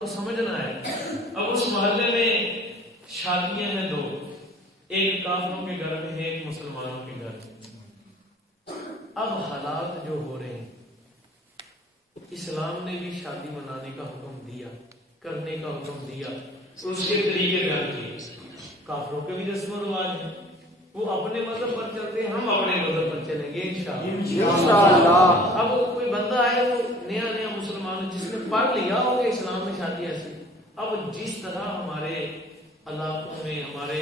کو سمجھنا ہے. اب اس محلے میں شادیاں ہیں دو، ایک کافروں کے گھر میں ہے، ایک مسلمانوں کے گھر میں. اب حالات جو ہو رہے ہیں، اسلام نے بھی شادی منانے کا حکم دیا، کرنے کا حکم دیا، اس کے طریقے کار کیے. کافروں کے بھی رسم و رواج ہیں، وہ اپنے مذہب پر چلتے ہیں، ہم اپنے مذہب پر چلیں گے انشاءاللہ. اب کوئی بندہ آئے وہ نیا نیا مسلمان جس نے پڑھ لیا ہو کہ اسلام میں شادی ایسی، اب جس طرح ہمارے علاقوں میں ہمارے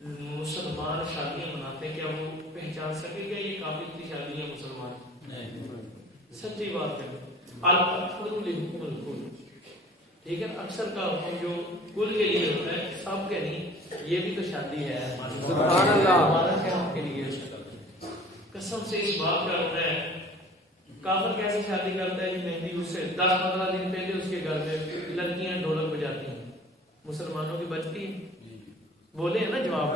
مسلمان شادیاں مناتے ہیں، کیا وہ پہچان سکے گا یہ کافر کی شادی ہے مسلمان؟ سچی بات ہے. الحکم الکل، ٹھیک ہے. اکثر کا حکم جو کل کے لیے ہوتا ہے، سب کے نہیں. یہ بھی تو شادی ہے سبحان اللہ، ہمارا کیا کے لیے. قسم سے اس بات کا ہوتا ہے. کافر کیسے شادی کرتا ہے؟ مہندی اس سے 10-15 دن پہلے اس کے گھر میں لڑکیاں ڈھولک بجاتی ہیں. مسلمانوں کی بجتی ہے؟ بولے ہیں نا جواب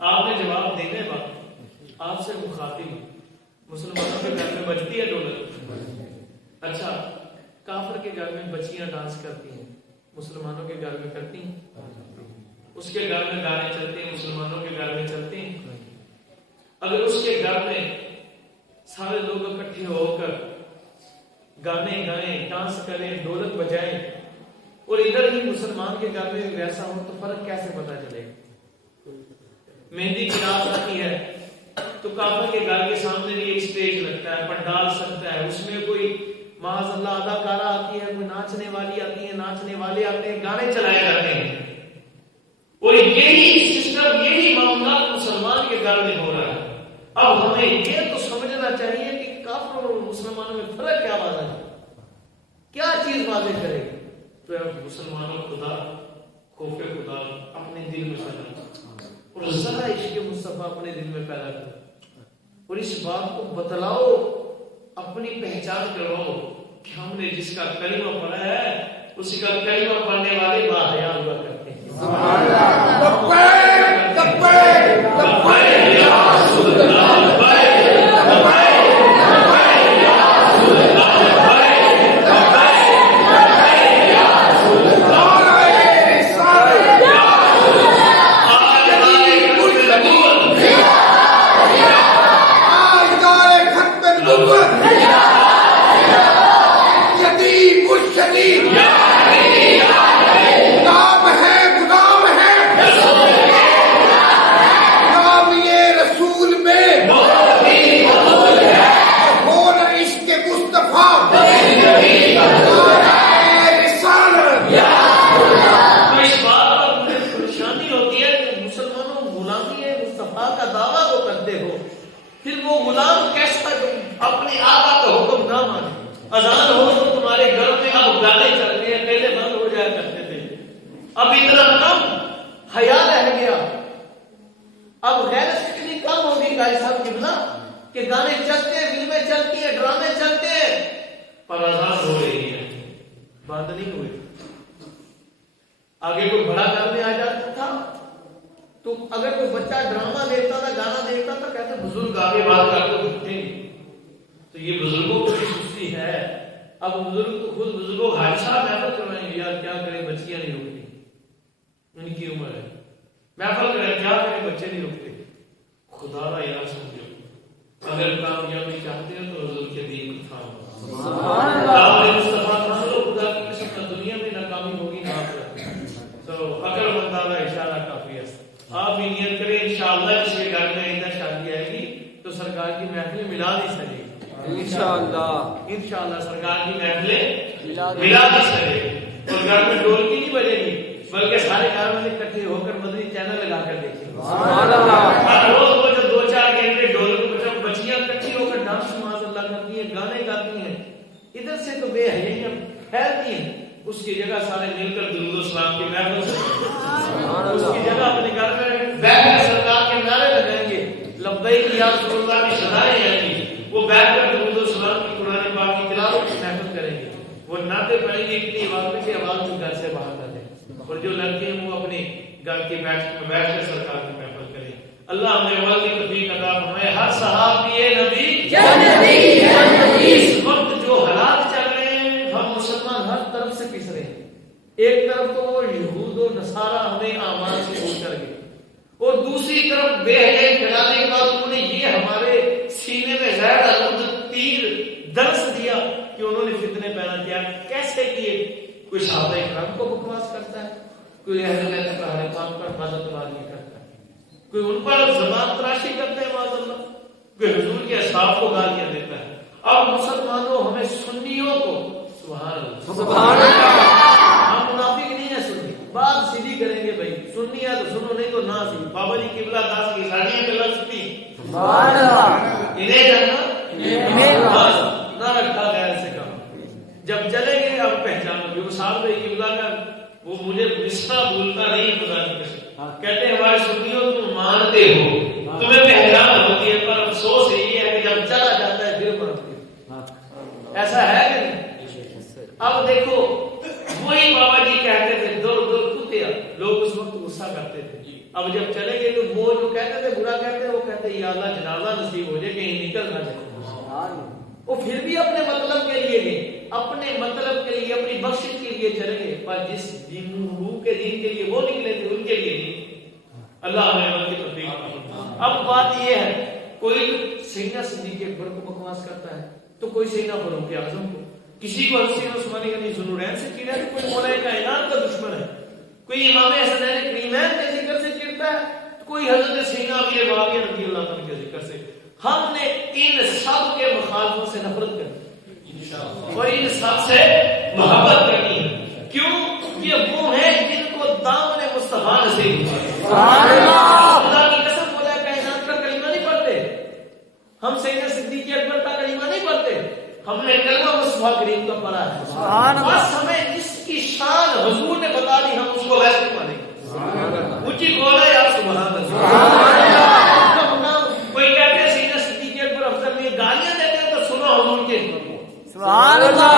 آپ نے جواب دینا ہے. بات آپ سے مخاطب، مسلمانوں کے گھر میں بجتی ہے ڈھولک. اچھا، کافر کے گھر میں بچیاں ڈانس کرتی ہیں، مسلمانوں کے گھر میں کرتی ہیں؟ اس کے گھر میں گانے چلتے ہیں، مسلمانوں کے گھر میں چلتے ہیں. اگر اس کے گھر میں سارے لوگ اکٹھے ہو کر گانے گائیں، ڈانس کریں، ڈھولک بجائیں، اور ادھر ہی مسلمان کے گھر میں ویسا ہو تو فرق کیسے پتا چلے گا؟ مہندی کی رات آتی ہے تو کافر کے گھر کے سامنے بھی ایک سٹیج لگتا ہے، پنڈال سجتا ہے، اس میں کوئی معاذ اللہ اداکارہ آتی ہے، کوئی ناچنے والی آتی ہے، ناچنے والے آتے ہیں، گانے چلائے جاتے ہیں. اور یہی سسٹم، یہی معاملات مسلمان کے گھر میں ہو رہا ہے. اب ہمیں یہ تو سمجھنا چاہیے کہ کافروں اور مسلمانوں میں فرق کیا واضح ہے، کیا چیز واضح کرے گی. تو مسلمانوں خدا، خوف خدا اپنے دل میں پیدا اور ذرا عشق مصطفیٰ اپنے دل میں پیدا کرو، اور اس بات کو بتلاؤ، اپنی پہچان کرواؤ کہ ہم نے جس کا کلمہ پڑھا ہے اسی کا کلمہ پڑھنے والے باحیا ہوا کرتے ہیں. سبحان اللہ، لبیک لبیک لبیک یا رسول اللہ، لبیک لبیک لبیک یا رسول اللہ، لبیک لبیک لبیک یا رسول اللہ. اذان ہو تو تمہارے گھر میں اب گانے چلتے ہیں، پہلے بند ہو جایا کرتے تھے. اب اتنا کم حیا رہ گیا. اب غیرت اتنی کم ہوگی قاری صاحب قبلہ کہ گانے چلتے ہیں، فلمیں چلتی ہیں، ڈرامے چلتے ہیں، پر اذان ہو رہی ہے، بند نہیں ہوئی. آگے کوئی بڑا گھر میں آ جاتا تھا تو اگر کوئی بچہ ڈرامہ دیکھتا تھا، گانا دیکھتا تھا، کہتے بزرگ آگے بات کر کے اٹھتے ہیں. تو یہ بزرگوں کی سستی ہے. اب بزرگ تو خود بزرگوں حادثہ محفل کروائیں گے، یار کیا کریں بچیاں نہیں رکتی، ان کی عمر ہے، محفل کریں کیا کریں بچے نہیں رکتے. خدا را یاد سمجھو، اگر کامیابی چاہتے ہیں تو حضور کے دین کو تھامو. سبحان اللہ، مصطفیٰ تھامو، خدا کی قسم نہ دنیا میں ناکامی ہوگی نہ آخرت. تو اگر بندہ اشارہ کافی ہے. آپ بھی نیت کریں انشاءاللہ جس کے گھر میں آئندہ شادی آئے گی تو سرکار کی محفل ملا نہیں سکے گی انشاءاللہ سرکار کی محفلیں ملا نہیں سکے گی. اور گھر میں ڈول کی نہیں بجے گی بلکہ سارے گھر والے اکٹھے ہو کر مدنی چینل لگا کر دیکھیں. ہر روز وہ جو 2-4 گھنٹے ڈول کو بچیاں اکٹھی ہو کر ڈانس معاذ اللہ کرتی ہیں، گانے گاتی ہیں، ادھر سے تو بے حیاں پھیلتی ہیں، اس کی جگہ سارے مل کر درود و سلام کی محفل سے اس کی جگہ اپنے گھر میں بیٹھ کر سرکار کے نعرے لگائیں گے، لبیک یا رسول اللہ کی صدائیں آئیں گی. وہ بیٹھ کر درود و سلام کی قرآن پاک کی تلاوت کی محفل کریں گے. وہ نعتیں پڑھیں گے اتنی آواز میں کہ آواز کو گھر سے باہر کر دیں. اور جو لڑکے ہیں وہ اپنے گھر کے بیٹھ کر سرکار کی محفل کریں. اللہ ہمیں عمل کی توفیق عطا فرمائے. ہر صحابی نبی جنتی اس وقت جو حالات چل رہے ہیں، ہم مسلمان ہر طرف سے پھس رہے ہیں. ایک طرف تو وہ یہود و نصارہ ہمیں اعمال سے دور کر گئے اور دوسری طرف بے حیائی پھیلانے کے بعد انہوں نے یہ ہمارے سینے میں غیر علمد تیر درس دیا کہ انہوں نے فتنے پیدا کیا. کیسے کیے؟ کوئی صحابہ کرام کو بکواس کرتا ہے, کوئی اہل بیت طاہرہ پاک پر حضرت والی کرتا ہے, کوئی ان پر زبان تراشی کرتے ہیں معاذ اللہ, کوئی حضور کے اصحاب کو گالیاں دیتا ہے. اب مسلمانوں ہمیں سنیوں کو سبحان اللہ سبحان اللہ, ہم منافق نہیں ہیں, سنی بات سیدھی کریں گے بھائی, سننی ہے تو سنو, نہیں تو نہ سی. بابا جی قبلہ داس کی ساڑیاں کے لفظی سبحان اللہ, انہیں جاننا نہ رکھا غیر سے کام. جب چلے گئے اب پہچانو گے. وہ صاحب قبلہ کا وہ مجھے مصرع بولتا نہیں خدا کی قسم, کہتے ہیں ہمارے سنیوں تم مانتے ہو, تمہیں پہچان ہوتی ہے, پر افسوس یہ ہے کہ جب چلا جاتا ہے پھر مانتے ہو. ایسا ہے کہ نہیں؟ اب دیکھو وہی بابا جی کہتے تھے دور دور کتیا, لوگ اس وقت غصہ کرتے تھے. اب جب چلے گئے تو وہ جو کہتے تھے برا کہتے وہ کہتے یا اللہ جنازہ نصیب ہو جائے, کہیں نکل نہ جائے. وہ پھر بھی اپنے مطلب کے لیے گئے, اپنے مطلب کے لیے, اپنی بخشش کے لیے چلے گئے, پر جس دین روح کے دین کے لیے وہ نکلے تھے ان کے لیے نہیں. اللہ ہمیں عمل کی توفیق. اب بات یہ ہے, کوئی سیدنا صدیق اکبر کو بکواس کرتا ہے تو کوئی سیدنا فاروق اعظم کو, کسی کو حسین عثمانی کا نہیں, ذوالنورین سے چڑھا ہے, کوئی مولا کائنات کا دشمن ہے, کوئی امام حسنین کریمین کے ذکر سے چڑھتا ہے, کوئی حضرت سیدنا ابی معاویہ رضی اللہ عنہ کے ذکر سے. ہم نے ان سب کے مخالفوں سے نفرت کرنی اور ان سب سے محبت کرنی ہے. کیوں؟ یہ وہ ہیں جن کو دامن مصطفیٰ نصیب ہوا. خدا کی قسم مولا کائنات کا کلمہ نہیں پڑھتے ہم, سیدنا صدیق اکبر کا کلمہ نہیں پڑھتے, ہم نے کلمہ مصطفیٰ کریم کا پڑھا ہے. بس ہمیں جس کی شان حضور نے بتا دی ہم اس کو ویسے نہیں مانیں گے. اونچی بولا یا سبحان اللہ. کوئی کہتے ہیں سیدنا صدیق اکبر افضل نہیں, گالیاں دیتے ہیں تو سنو حضور کے سبحان اللہ.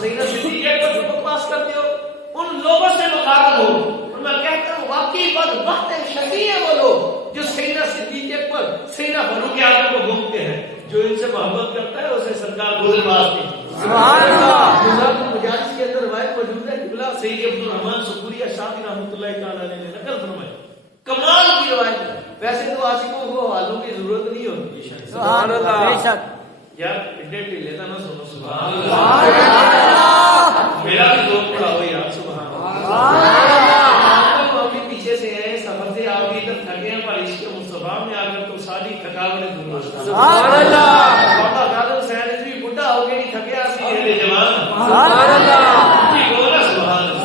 سیدنا صدیق اکبر کو بکواس کرتے ہو, ان لوگوں سے مخاطب ہو. اور میں کہتا ہوں واقعی بدبخت شقی ہیں وہ لوگ جو سیدنا صدیق اکبر, سیدنا فاروق اعظم کو گھومتے ہیں. جو ان سے محبت کرتا ہے اسے سرکار بولے باز نہیں. سبحان اللہ. مجالس کے اندر روایت موجود ہے, قبلہ سید عبد الرحمن سکوری شاہی رحمۃ اللہ تعالی علیہ نے نقل فرمائی, کمال کی روایت ہے. ویسے تو عاشقوں کو حوالوں کی ضرورت نہیں ہوتی. سبحان اللہ. بے شک یار اڈے ٹھیلے نہ سنو. سبحان اللہ. میرا بھی دوست پڑا ہو یار. سبحان اللہ. تو ابھی پیچھے سے ہیں, سفر سے آپ بھی ادھر تھکے ہیں, پر عشق مصطفیٰ میں آ کر تو ساری تھکاوٹیں دور ہو جاتی. سبحان اللہ. بابا غالب حسین بھی بڈھا ہو کے نہیں تھکے, آپ بھی اہل جوان. سبحان اللہ. جی بولا سبحان اللہ.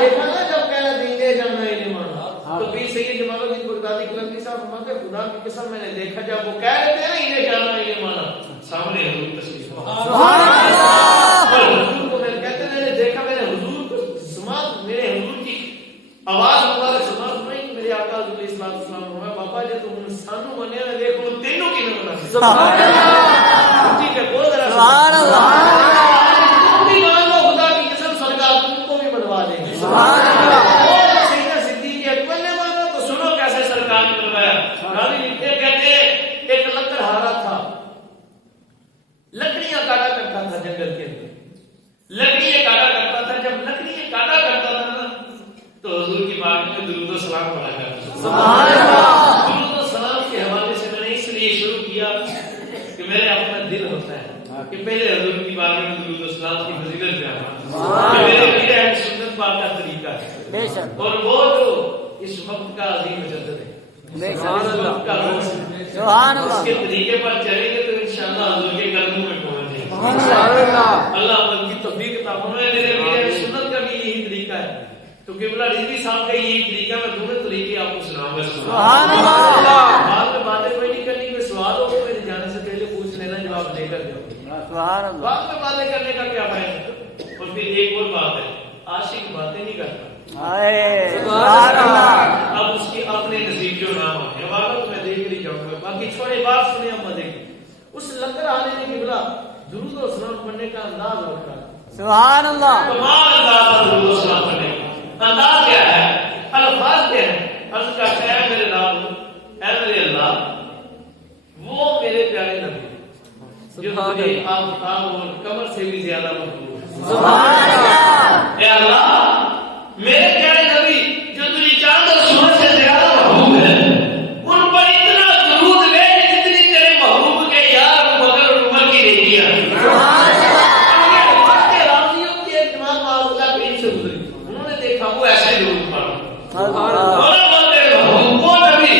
دیکھا نا جب کہہ رہے دیں جانا ہے نہیں مانا, تو پھر سید جمال الدین بغدادی کلندری صاحب فرماتے ہیں خدا کی قسم میں نے دیکھا جب وہ کہہ رہے تھے نا انہیں جانا ہے نہیں مانا, سامنے حضور تشریف. سبحان اللہ. حضور کو میں کہتے ہیں میں نے دیکھا, میں نے حضور کو سماعت, میرے حضور کی آواز مبارک سماعت سنائی کہ میرے آقا حضور اسلام اسلام فرمایا بابا جی تم انسانوں بنے نہ دیکھو ان تینوں کی نہ بنا. سبحان اللہ. ٹھیک ہے بول رہا. سبحان اللہ. تم بھی مان لو خدا کی قسم سرکار تم کو بھی بنوا دیں گے. سبحان اللہ. اور سیدنا صدیق اکبر نے مانا تو سنو کیسے سرکار نے بنوایا. راوی لکھتے کہتے ایک لکڑہارا تھا, لکڑیاں کاٹا کرتا تھا جنگل کے اندر, لکڑیاں کاٹا کرتا تھا. جب لکڑیاں کاٹا کرتا تھا نا تو حضور کی بات میں درود و سلام پڑھا کرتا تھا. سبحان اللہ. درود و سلام کے حوالے سے میں نے اس لیے شروع کیا کہ میرا اپنا دل ہوتا ہے کہ پہلے حضور کی بات میں درود و سلام کی فضیلت بیان, میرے لیے اہل سنت پاک کا طریقہ ہے. اور وہ جو اس وقت کا عظیم مجدد ہے, سبحان اللہ. سبحان اللہ. اس کے طریقے پر چلیں گے تو انشاءاللہ حضور کے قدموں میں پہنچ جائیں گے. سبحان اللہ. اللہ عمل کی توفیق عطا فرمائے. میرے لیے سنت کا بھی یہی طریقہ ہے, تو قبلہ رضوی صاحب کا یہی طریقہ, میں دونوں طریقے آپ کو سناؤں گا. سبحان اللہ. بعد میں باتیں کوئی نہیں کرنی, کوئی سوال ہو تو میرے جانے سے پہلے پوچھ لینا, جواب دے کر جاؤ. سبحان اللہ. بعد میں باتیں کرنے کا کیا فائدہ. اور پھر ایک اور بات ہے, عاشق باتیں نہیں کرتا. سبحان اللہ. اب اس کی اپنے نصیب جو نام ہے واقعہ تو میں دیکھ نہیں جاؤں گا, باقی چھوڑے بات سنیں ہم دیکھیں. اس لکڑہارے نے قبلہ درود و سلام پڑھنے کا انداز ہوتا ہے. سبحان اللہ. کمال انداز ہے درود و سلام پڑھنے کا. انداز کیا ہے, الفاظ کیا ہے. عرض کرتے ہیں میرے رب, اے میرے اللہ, وہ میرے پیارے نبی جو تجھے آفتاب اور قمر سے بھی زیادہ محبوب اے اللہ میرے پیارے نبی جو تجھے چاند اور سورج سے زیادہ محبوب ہے ان پر اتنا درود بھیج جتنی تیرے محبوب کے یار ابو بکر اور عمر کی نیکیاں ہیں۔ راضیوں کی ایک جماعت معاذ اللہ کہیں سے گزری، انہوں نے دیکھا وہ ایسے درود پڑھ وہ نبی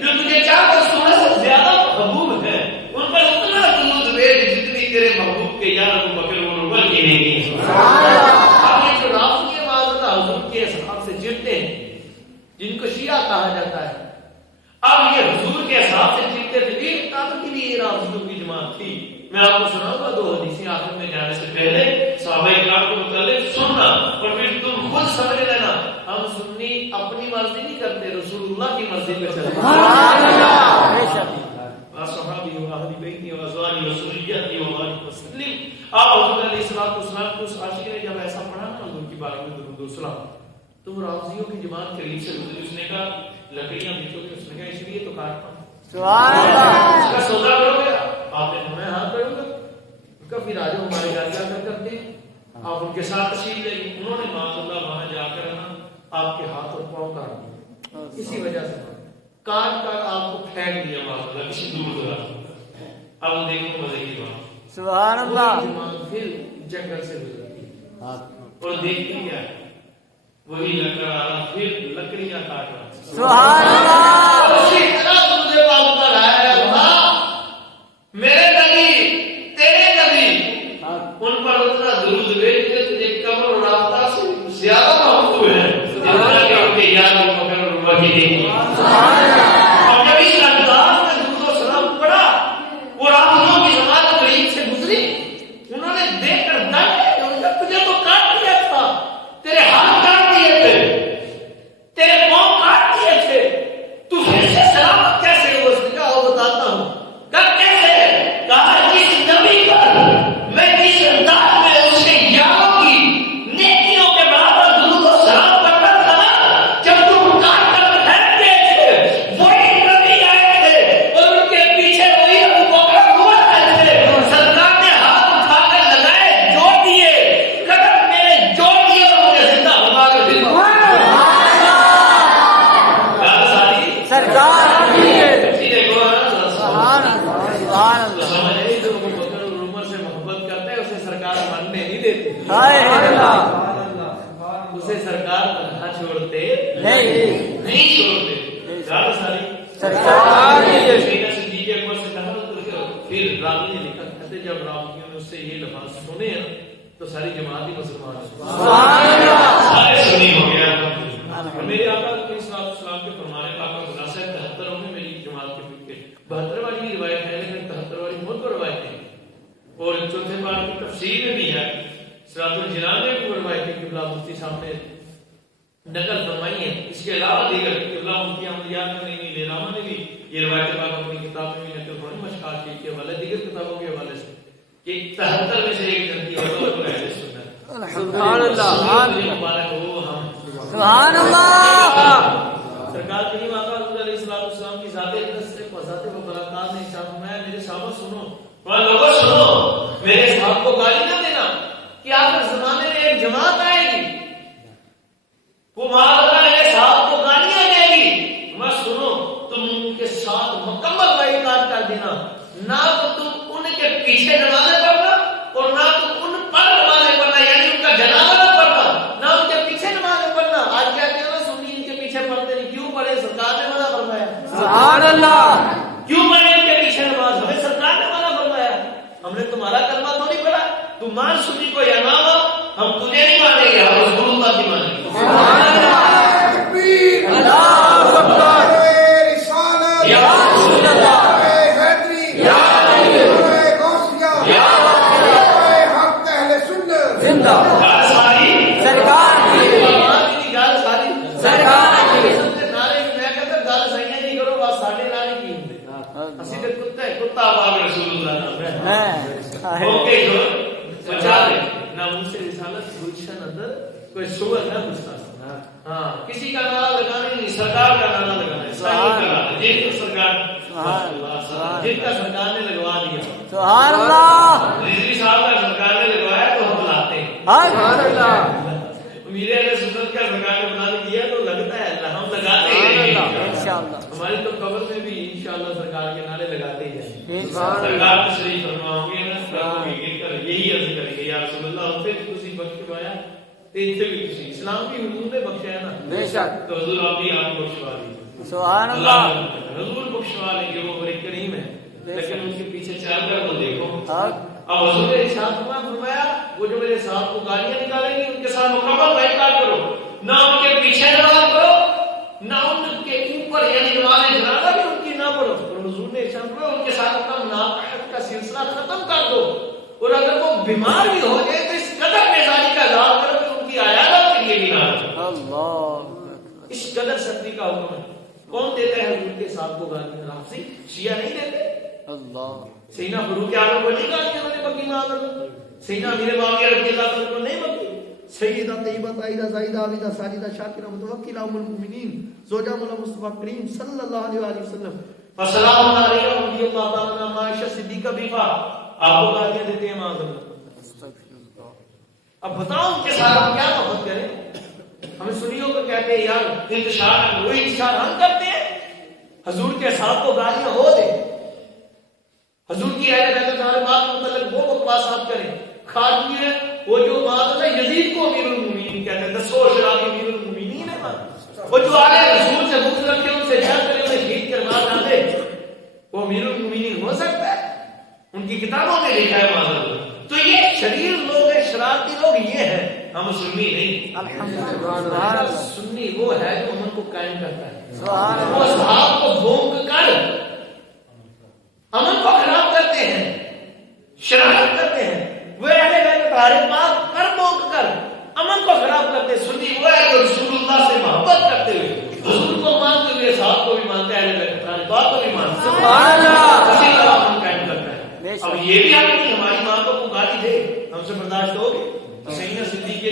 جو تجھے چاند اور سورج سے زیادہ محبوب ہے ان پر اتنا درود بھیج جتنی تیرے محبوب کے یار ابو بکر اور عمر کی نیکیاں ہیں۔ جن کو شیعہ کہا جاتا ہے، اب یہ حضور کے حساب سے چلتے تھے، ایک طاقت کی بھی یہ رافضیوں کی جماعت تھی۔ میں آپ کو سناؤں گا 2 حدیثیں آخر میں جانے سے پہلے، صحابہ کرام کو متعلق سننا اور پھر تم خود سمجھ لینا۔ ہم سنی اپنی مرضی نہیں کرتے، رسول اللہ کی مرضی پہ چلتے ہیں۔ صحابی و اہل بیتی و ازواجی و ذریتی و بارک وسلم۔ آپ حضور علیہ الصلوۃ والسلام کو اس عاشق نے جب ایسا پڑھا نا حضور کی بارگاہ میں درود و سلام، تو رافضیوں کی جماعت قریب سے گزری، اس نے کہا لکڑیاں بیچو گے؟ اس نے کہا اس لیے تو کاٹتا ہوں۔ سبحان اللہ۔ اس کا سودا کرو گے؟ آپ نے میں ہاتھ کروں گا، پھر آج ہمارے گھر جا کر کرتے ہیں، آپ ان کے ساتھ تشریف لے گئے۔ انہوں نے معاذ اللہ وہاں جا کر نا آپ کے ہاتھ اور پاؤں کاٹ دیے، اسی وجہ سے کاٹ کر آپ کو پھینک دیا معاذ اللہ کسی دور دراز۔ اب دیکھو مزے کی بات، سبحان اللہ، پھر جنگل سے گزرتی اور دیکھتی کیا ہے، وہی لکڑ آنا، پھر لکڑیاں کاٹ رہا۔ سبحان اللہ۔ اسی طرح تجھے بات پر آیا اللہ میرے نبی تیرے نبی ان پر اتنا درود بھیج کے تجھے قبر اور آفتاب سے زیادہ محبوب ہے جتنا کہ ان کے یار ابو بکر اور عمر کی نیکی۔ اور جب اس انداز میں درود و سلام پڑھا، وہ رافضیوں کی جماعت قریب سے گزری، انہوں نے دیکھ کر دنگ تجھے تو کاٹ دیا تھا، تیرے ہاتھ کاٹ دیے تھے، تیرے پاؤں کاٹ دیے تھے، تو پھر سے سلامت کیسے ہو؟ اس نے کہا وہ بتاتا ہوں۔ کہا کیسے؟ کہا جس نبی پر میں جس انداز میں اس کے یاروں کی نیکیوں کے برابر درود و سلام کرتا تھا نا، جب تم کاٹ کر پھینک دیے تھے، وہی نبی آئے تھے اور ان کے پیچھے وہی ابو بکر عمر آئے تھے، سرکار نے ہاتھ اٹھا کر لگائے، جوڑ دیے، قدم میرے جوڑ دیے اور مجھے زندہ ہوگا کر دیا۔ سرکار سرکار ماننے نہیں دیتے، اسے سرکار تنہا چھوڑتے نہیں چھوڑتے۔ پھر راوی نے لکھا کہتے جب راویوں نے اس سے یہ لفظ سنے تو ساری جماعت ہی مسلمان سارے سنی ہو گیا۔ میرے آقا علیہ السلام کے فرمانے کا آپ کا خلاصہ ہے 73 میں میری جماعت کے 72 والی بھی روایت ہے، لیکن 73 والی بہت روایتیں ہیں، اور چوتھے بار کی تفسیر میں بھی ہے، سراج الجنان میں بھی روایت ہے، قبلہ مفتی صاحب نے نقل فرمائی ہے۔ اس کے علاوہ دیگر قبلہ مفتی عملیات میں نہیں لیراما نے بھی یہ روایت پاک اپنی کتاب میں بھی نقل فرمائی، مشکات کے حوالے دیگر کتابوں کے حوالے سے کہ 73 میں سے ایک جن کی اور اہل سنت۔ سبحان اللہ، مبارک ہو ہم، سبحان اللہ۔ سرکار کریم آقا حضور علیہ السلام کی ذات اقدس سے ذات مبارکات نے ارشاد فرمایا میرے صحابہ سنو، لوگوں سنو، میرے صاحب کو گالی نہ دینا کہ آخر زمانے میں ایک جماعت آئے گی، وہ معاذ میرے صاحب کو گالیاں دے گی، میں سنو تم ان کے ساتھ مکمل بائیکاٹ کر دینا، نہ تو تم ان کے پیچھے نمازیں پڑھنا اور نہ تم ان پر نمازیں پڑھنا، یعنی ان کا جنازہ نہ پڑھنا، نہ ان کے پیچھے نمازیں پڑھنا۔ آج کیا کہنا سنی ان کے پیچھے پڑھتے نہیں، کیوں پڑھے؟ سرکار نے منع فرمایا۔ سبحان اللہ۔ کیوں پڑھے ان کے پیچھے نماز؟ ہمیں سرکار نے منع فرمایا، ہم نے تمہارا کلمہ تو نہیں پڑھا، تم مان سنی کو یا نہ مان، ہم تجھے نہیں مانیں گے، ہم رسول اللہ کی مانیں گے۔ سبحان اللہ، تکبیر، اللہ اکبر، رسالت، یا رسول اللہ، حیدری، یا علی، غوثیہ، یا حق اہل سنت، زندہ باد سرکار کی گل ساری سرکار کی نعرے میں کہتا گل صحیح نہیں کرو، بس ساڈے نعرے کی ہوندے، اسی تے کتا باغ رسول اللہ ہے اوکے جو بچا لے نہ ان سے رسالت گلشن اندر کوئی صور نہ گھستا۔ ہاں کسی کا نعرہ لگانا نہیں، سرکار کا نعرہ لگانا ہے، جن کا سرکار نے لگوا دیا، سبحان اللہ، رضوی صاحب کا سرکار نے لگوایا تو ہم لاتے ہیں۔ سبحان اللہ میرے اہل سنت کا زکات بنا دیا تو لگتا ہے اللہ ہم لگاتے ہیں انشاءاللہ. ہماری تو قبر میں بھی انشاءاللہ سرکار کے نعرے لگاتے ہی ہیں. سبحان سرکار تشریف فرماؤ گے نا سرکار گر کر یہی عرض کریں گے یا رسول اللہ ہم سے بھی کسی بخشوایا تے اتنے بھی کسی اسلام بھی حضور نے بخشا ہے نا بے شک. تو حضور آپ بھی آپ بخشوا دیجیے. سبحان اللہ. حضور بخشوا لیں گے وہ بڑے کریم ہے لیکن ان کے پیچھے چل کر وہ دیکھو. اب حضور نے ارشاد فرمایا وہ جو میرے ساتھ کو گالیاں نکالیں گے ان کے ساتھ مکمل بائیکاٹ کرو. نہ ان کے پیچھے نماز پڑھو نہ ان کے اوپر یعنی نماز جنازہ بھی ان کی نہ پڑھو. اور حضور نے ارشاد فرمایا ان کے ساتھ اپنا مناقشت کا سلسلہ ختم کر دو. اور اگر وہ بیمار بھی ہو جائے تو اس قدر بیزاری کا اظہار کرو کہ ان کی عیادت کے لیے بھی نہ ہو. اللہ اس قدر سختی کا حکم ہے. کون دیتا ہے حضور کے ساتھ کو گالیاں؟ رافضی شیعہ نہیں دیتے. اللہ سیدنا فاروق اعظم کو نہیں کہا کہ انہوں نے بکی معاذ. سیدنا امیر معاویہ رضی اللہ عنہ کو نہیں بکی. سیدہ طیبہ طاہرہ زاہدہ عابدہ ساجدہ شاکرہ متوکلہ ام المؤمنین زوجہ مولا مصطفیٰ کریم صلی اللہ علیہ وآلہ وسلم فسلام علیہ رضی اللہ تعالی عنہ عائشہ صدیقہ بیوہ آپ کو گالیاں دیتے ہیں معاذ اللہ. اب بتاؤ ان کے ساتھ ہم کیا محبت کریں؟ ہمیں سنیوں کو کہتے ہیں یار انتشار وہی انتشار ہم کرتے ہیں. حضور کے ساتھ کو گالیاں ہو دے. حضور کی اہل بیت طالبات کے متعلق وہ بکواسات کریں. خارجی ہے وہ جو معاذ اللہ یزید کو امیر المومنین کہتے ہیں. دسو شرابی امیر المومنین ہے. وہ جو آلے رسول سے بغض رکھے ان سے جہاد کرے انہیں شہید کر مار ڈالے وہ امیر المومنین ہو سکتا ہے؟ ان کی کتابوں میں لکھا ہے معاذ اللہ. تو یہ شریر لوگ ہیں شرارتی لوگ یہ ہیں. ہم سنی نہیں. الحمدللہ سنی وہ ہے جو امن کو قائم کرتا ہے. وہ اصحاب کو بھونک کر امن کو خراب کرتے ہیں شرارت کرتے ہیں. وہ اہل بیت طاہرات کر بھونک کر امن کو خراب کرتے. سنی وہ ہے جو رسول اللہ سے محبت کرتے ہوئے حضور کو مانتے ہوئے صحابہ کو بھی مانتے ہیں اہل بیت طاہرات کو بھی مانتے ہیں. سبحان اللہ. اسی طرح امن قائم کرتا ہے. اب یہ بھی حق نہیں ہماری ماں کو گالی دے ہم سے برداشت ہوگی. سیدنا صدیق کے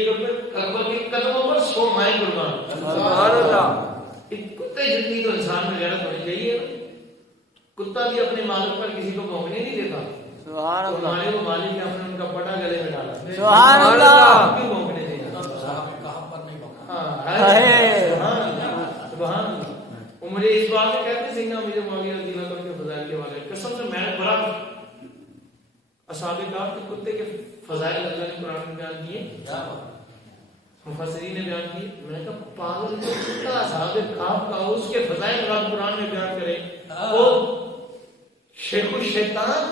اکبر کے قدموں پر 100 مائیں قربان. سبحان اللہ. کتے جتنی تو انسان میں غیرت ہونی چاہیے. کتا بھی اپنے مالک پر کسی کو بھونکنے نہیں دیتا. سبحان اللہ. ہمارے وہ مالک ہیں ہم نے ان کا پٹا گلے میں ڈالا. سبحان اللہ. کیوں بھونکنے دینا؟ سبحان اللہ. وہ مجھے اس بات میں کہتے ہیں سیدنا امیر معاویہ رضی اللہ عنہ کے فضائل کے بارے میں قسم سے میں نے بڑا اصحاب کہف کے کتے کے فضائل اللہ نے قرآن میں بیان کیے مفسرین نے بیان کیے. میں نے کہا پاگل کتا اصحاب کہف کا اس کے فضائل قرآن میں بیان کرے. وہ شیخ الشیطان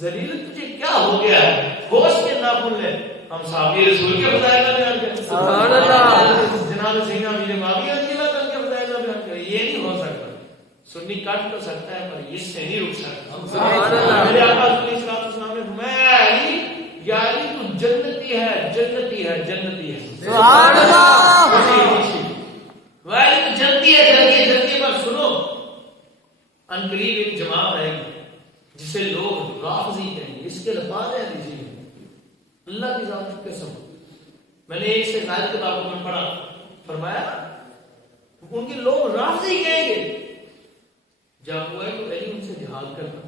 ذلیل تجھے کیا ہو گیا ہے ہوش کے ناخن لے. ہم صحابی رسول کے فضائل کا بیان کریں. سبحان اللہ. جناب سیدنا امیر معاویہ رضی اللہ عنہ کے فضائل کا بیان کریں. یہ نہیں ہو سکتا. سنی کٹ تو سکتا ہے پر اس سے نہیں رک سکتا. سبحان اللہ. میرے آقا صلی اللہ علیہ وسلم نے فرمایا یاری تو جنتی ہے جنتی ہے جنتی ہے. سبحان اللہ. وائل جنتی ہے جنتی جنتی. پر سنو ان قریب ایک جماعت آئے گی جسے لوگ رافضی کہیں گے. اس کے الفاظ ہیں دیجیے اللہ کی ذات کی قسم. میں نے ایک سے زائد کتابوں میں پڑھا فرمایا ان کے لوگ رافضی کہیں گے. جب وہ ہے تو علی ان سے جہاد کرنا.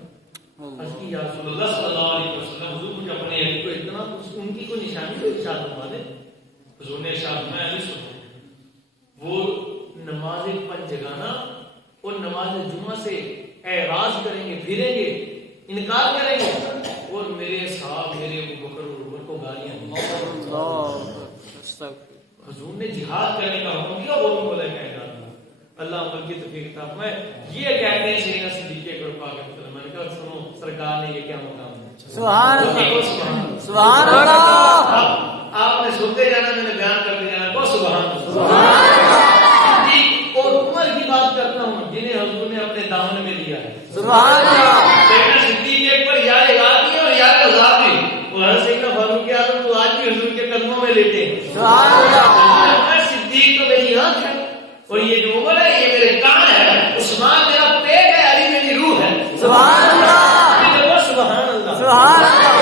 یا رسول اللہ صلی اللہ علیہ وسلم حضور مجھے اپنے علی کو اتنا ان کی کوئی نشانی کو ارشاد فرما دے. حضور نے ارشاد میں علی سنو وہ نماز پنج جگانا اور نماز جمعہ سے اعراض کریں گے پھریں گے انکار کریں گے اور میرے صاحب میرے ابو بکر اور عمر کو گالیاں دیں. حضور نے جہاد کرنے کا حکم دیا وہ بولا کہنا اللہ عمل کی توفیق عطا فرمائے. یہ کہتے ہیں سیدنا صدیق اکبر پاک رضی اللہ عنہ. میں نے کہا سنو سرکار نے یہ کیا مقام ہے. سبحان اللہ. سبحان اللہ. آپ نے سنتے جانا میں نے بیان کرتے جانا کو سبحان اللہ. اور عمر کی بات کرتا ہوں جنہیں حضور نے اپنے دامن میں لیا ہے. سبحان اللہ. سیدنا صدیق اکبر یار غازی اور یار غازی اور سیدنا فاروق اعظم تو آج بھی حضور کے قدموں میں لیتے ہیں. سبحان اللہ. صدیق تو میری آنکھ ہے اور یہ جو عمر ہے یہ میرے کان ہے. عثمان میرا پیٹ ہے علی میری روح ہے. سبحان اللہ. سبحان اللہ. سبحان اللہ.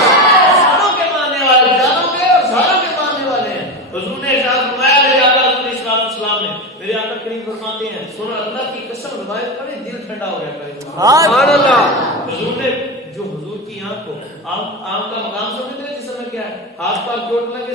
ساروں کے ماننے والے جانوں کے اور ساروں کے ماننے والے ہیں. حضور نے ارشاد فرمایا میرے آقا علیہ السلام نے میرے آقا کریم فرماتے ہیں سنو اللہ کی قسم روایت کرے دل ٹھنڈا ہو جاتا ہے. سبحان اللہ. حضور نے جو حضور کی آنکھ کو آنکھ کا مقام سمجھتے ہیں جس میں کیا ہے ہاتھ پاک چوٹ لگے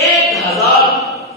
1000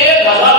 1000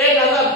1000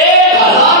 1000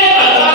1000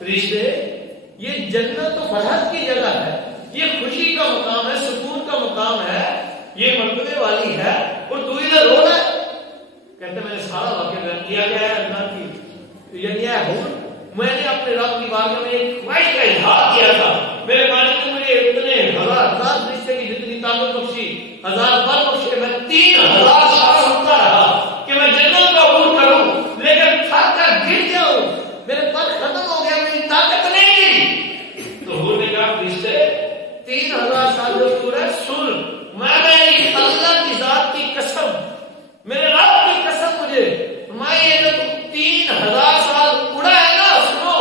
فرشتے یہ جنت و فرحت کی جگہ ہے، یہ خوشی کا مقام ہے، سکون کا مقام ہے، یہ مرتبے والی ہے، اور تو ادھر رو رہا ہے۔ کہتے میں نے سارا واقعہ بیان کیا گیا ہے اللہ کی، یعنی میں نے اپنے رب کی بارگاہ میں ایک خواہش کا اظہار کیا تھا، میرے مالک نے مجھے اتنے ہزار فرشتے کی جتنی طاقت بخشی، 1000 بار بخشے، میں 3000 سال روتا رہا کہ میں جنت کا عبور کروں، لیکن تھک کر گر جاؤں، میرے پر ختم ہو گیا، میری طاقت نہیں۔ تو حضور نے کہا فرشتے 3000 سال جو دور ہے سن، میں میری اللہ کی ذات کی قسم، میرے رب کی قسم، مجھے میں یہ جو تم 3000 سال اڑا ہے نا، سنو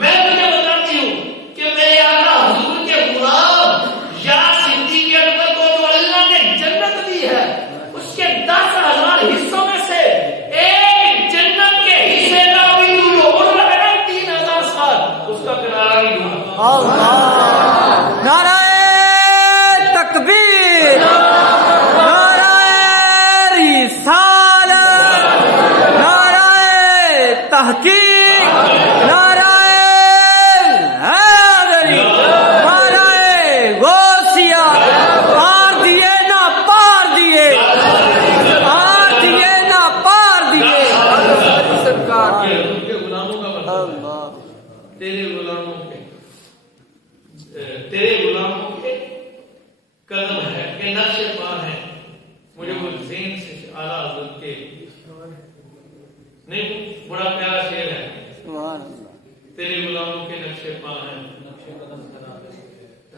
میں تجھے بتاتی ہوں کہ میرے آقا حضور کے غلام یا صدیق اکبر کو جو اللہ نے جنت دی ہے، اس کے 10,000 حصوں میں سے ایک جنت کے حصے کا بھی جو اڑ رہا ہے نا 3000 سال، اس کا کنارہ نہیں ڈوبا۔ اللہ، نعرہ تکبیر، نعرہ رسالت، نعرہ تحقیق، نعرہ حیدری، نعرہ غوثیہ، پار دیے نہ پار دیے، پار دیے نہ پار دیے سرکار یہ ان کے غلاموں کا مطلب اللہ۔ تیرے غلاموں کے تیرے غلاموں کے قدم ہے کہ نقش پا ہے، مجھے وہ ذہن سے اعلیٰ حضرت کے نہیں، بڑا پیارا شعر ہے، سبحان اللہ۔ تیرے غلاموں کے نقش پا ہیں،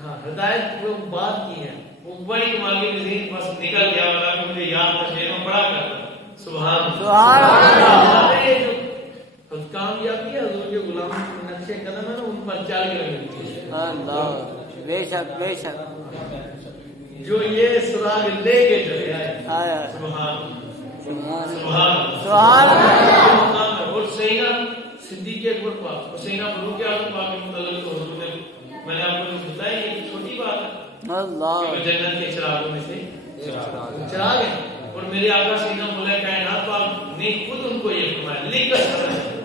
ہاں ہدایت وہ بات کی ہے، وہ بڑی کمال کی ذہن بس نکل گیا والا کہ مجھے یاد تھا، شعر میں پڑھا کرتا، سبحان سبحان اللہ۔ یہ جو کامیابی ہے حضور کے غلاموں کے نقش قدم ہے نا، ان پر چل کے رہتے ہیں، اللہ، بے شک بے شک، جو یہ سراغ لے کے چلے آئے، آیا سبحان سبحان سبحان سبحان اللہ۔ یہ مقام ہے۔ اور سیدنا صدیق اکبر پاک اور سیدنا فاروق اعظم پاک کے متعلق تو حضور نے، میں نے آپ کو بتایا، یہ چھوٹی بات ہے اللہ، کہ وہ جنت کے چراغوں میں سے چراغ ہیں، اور میرے آقا سیدنا مولا کائنات پاک نے خود ان کو یہ فرمایا، لکھ کر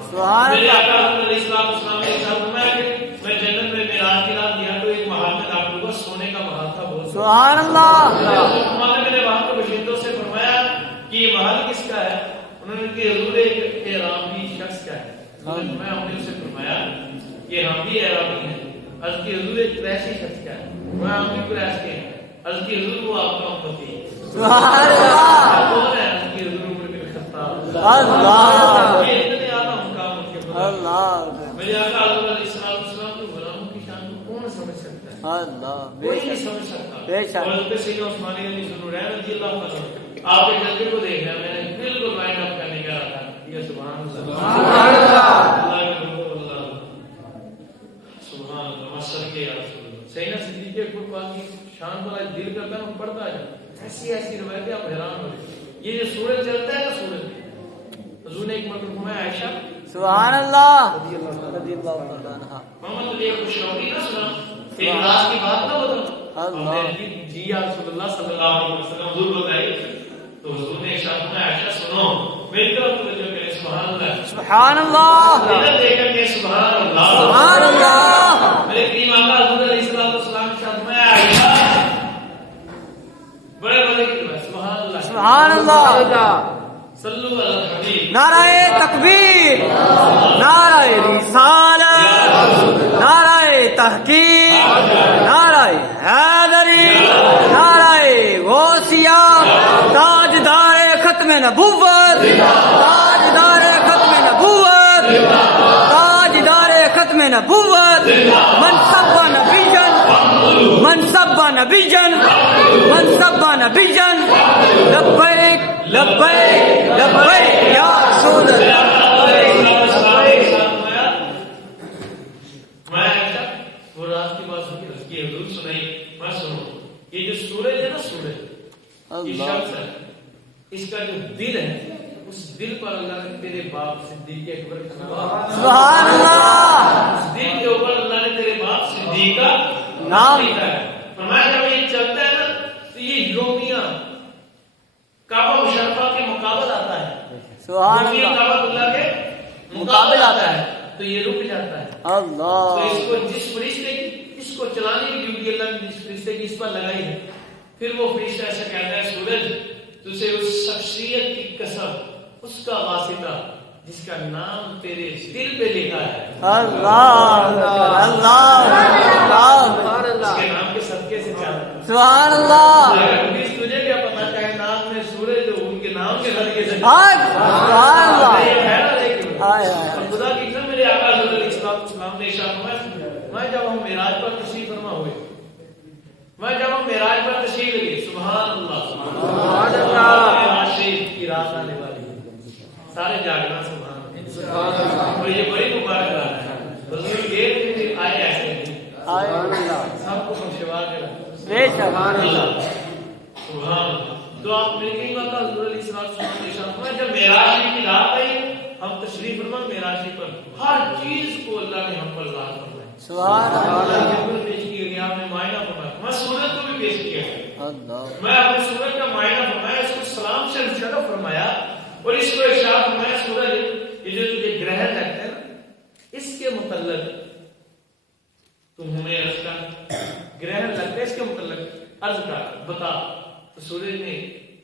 سبحان میرے اللہ۔ آقا علیہ السلام نے فرمایا کہ میں جنت میں معراج کی رات گیا تو ایک محل میں داخل ہوا، سونے کا محل تھا بہت، سبحان اللہ۔ میں نے وہاں کے باشندوں سے فرمایا کہ یہ محل کس کا ہے؟ انہوں نے کہ حضور ایک اعرابی شخص کا ہے۔ میں ہم نے اسے فرمایا کہ ہم بھی اعرابی ہیں۔ عرض کی حضور ایک قریشی شخص کا ہے، میں ہم بھی قریش کے ہیں۔ عرض کی حضور وہ آپ کا امتی ہے۔ سبحان اللہ، کون ہے؟ عرض کی حضور عمر بن خطاب۔ اللہ، یہ اتنے اعلیٰ مقام ان کے پاس۔ اللہ، میرے آقا حضرت علیہ السلام کے غلاموں کی شان کو کون سمجھ سکتا ہے؟ اللہ، بے کوئی نہیں شک سمجھ سکتا۔ بے شک۔ اور حضرت سیدنا عثمان غنی ذوالنورین رضی اللہ عنہ آپ کے جذبے کو دیکھ رہا، میں نے بالکل لائن اپ کرنے کا رہا تھا، یہ سبحان اللہ، سبحان اللہ، اللہ کے بندو، اللہ سبحان اللہ، مسر کے یا رسول اللہ۔ سیدنا صدیق اکبر پاک کی شان پر آج دل کرتا ہے، ہم پڑھتا ہے، ایسی ایسی روایتیں آپ حیران ہو جائیں۔ یہ جو سورج چلتا ہے نا، سورج حضور نے ایک مرتبہ فرمایا عائشہ سبحان اللہ، رضی اللہ تعالیٰ عنہ، محمد یہ خوشخبری نہ سنا، ایک راز کی بات نہ بتا۔ اللہ، جی یا رسول اللہ صلی اللہ علیہ وسلم حضور بتائیے، تو حضور نے ارشاد فرمایا عائشہ سنو، میری طرف توجہ کریں، سبحان اللہ، سبحان اللہ، ادھر دیکھ کر کے سبحان اللہ، سبحان اللہ، میرے کریم آقا حضور علیہ السلام کے ساتھ میں عائشہ بڑے مزے کی بات، سبحان اللہ، سبحان اللہ، صلو علی الحبیب، نعرہ تکبیر، نعرہ رسالت، نعرہ تحقیق، نعرہ حیدری، نعرہ غوثیہ، تاجدار ختم نبوت، تاجدار ختم نبوت، تاجدار ختم نبوت، منصب نبیجن، منصب نبیجن، منصب نبیجن، لبیک لبیک لبیک یا رسول اللہ۔ وہ رات کی بات سنی، اس کی حضور سنائی، میں سنو، یہ جو سورج ہے نا، سورج یہ شخص ہے، اس کا جو دل ہے، اس دل پر اللہ نے تیرے باپ صدیق اکبر کا سبحان اللہ، اس دل کے اوپر اللہ نے تیرے باپ صدیق کا نام لکھا ہے۔ فرمایا جب یہ چلتا ہے نا تو یہ یومیہ کعبہ مشرفہ کے مقابل آتا ہے، سبحان یومیہ اللہ، کعبہ اللہ کے مقابل آتا ہے تو یہ رک جاتا ہے، اللہ تو اس کو جس فرشتے کی اس کو چلانے کی ڈیوٹی اللہ نے جس فرشتے کی اس پر لگائی ہے، پھر وہ فرشتہ ایسا کہتا ہے سورج تجھے اس شخصیت کی قسم، اس کا واسطہ جس کا نام تیرے دل پہ لکھا ہے، اللہ اس کے نام کے صدقے سے چاہتا سبحان اللہ تجھے کیا پتا کائنات میں سورج ان کے نام کے صدقے سے سبحان اللہ یہ ہے نا لیکن آئے اور خدا کی قسم میرے آقا صلی اللہ علیہ وسلم نے ارشاد فرمایا، میں جب ہم معراج پر تشریف فرما ہوئے، میں جب ہم معراج پر تشریف لگے، سبحان اللہ سبحان اللہ شریف کی رات آنے والی ہے، سارے جاگنا سبحان اللہ، اور یہ بڑی مبارک رات ہے، حضور یہ تھے آئے ایسے نہیں، سب کو خوشگوار کرا بے شک اللہ سبحان اللہ۔ تو آپ میری کہیں بات حضور علیہ السلام نے ارشاد فرمایا جب معراج کی رات آئی ہم تشریف فرما معراج پر ہر چیز کو اللہ نے ہم پر ظاہر فرمایا، سبحان اللہ بالکل پیش کیا گیا، آپ نے معائنہ فرمایا، میں سورج کو بھی پیش کیا ہے، اللہ میں اپنے سورج کا معائنہ فرمایا، اس کو سلام سے شرف فرمایا اور اس کو ارشاد فرمایا سورج یہ جو تجھے گرہن لگتا ہے نا اس کے متعلق تم ہمیں عرض کر، گرہن لگتا ہے اس کے متعلق عرض کر بتا، تو سورج نے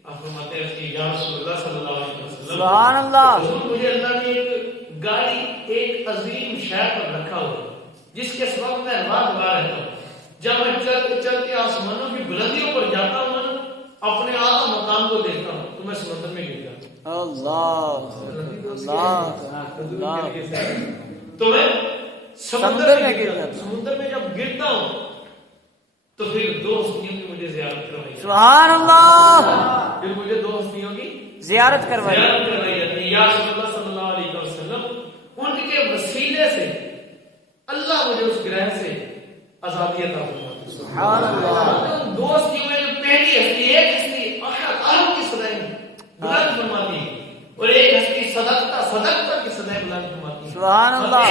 آپ فرماتے ہیں کہ یا رسول اللہ صلی اللہ علیہ وسلم سبحان اللہ حضور مجھے اللہ نے ایک گاڑی ایک عظیم شہر پر رکھا ہوا جس کے سبب میں رات بھر رہتا ہوں، جب میں چلتے چلتے آسمانوں کی بلندیوں پر جاتا ہوں نا اپنے اعلیٰ مقام کو دیکھتا ہوں تو میں سمندر میں گر جاتا ہوں، اللہ اللہ تو میں سمندر میں گر جاتا ہوں، سمندر میں جب گرتا ہوں تو پھر دو ہستیوں کی مجھے زیارت کروائی، سبحان اللہ پھر مجھے دو ہستیوں کی زیارت کروائی زیارت کروائی جاتی ہے، یا رسول اللہ صلی اللہ علیہ وسلم ان کے وسیلے سے اللہ مجھے اس گرہ سے آزادی عطا فرماتا ہے، سبحان اللہ دو ہستیوں میں جو پہلی ہستی ایک ہستی عالم کی سدائیں بلند فرماتی ہے اور ایک ہستی صدقتا کی سدائیں بلند فرماتی ہے، سبحان اللہ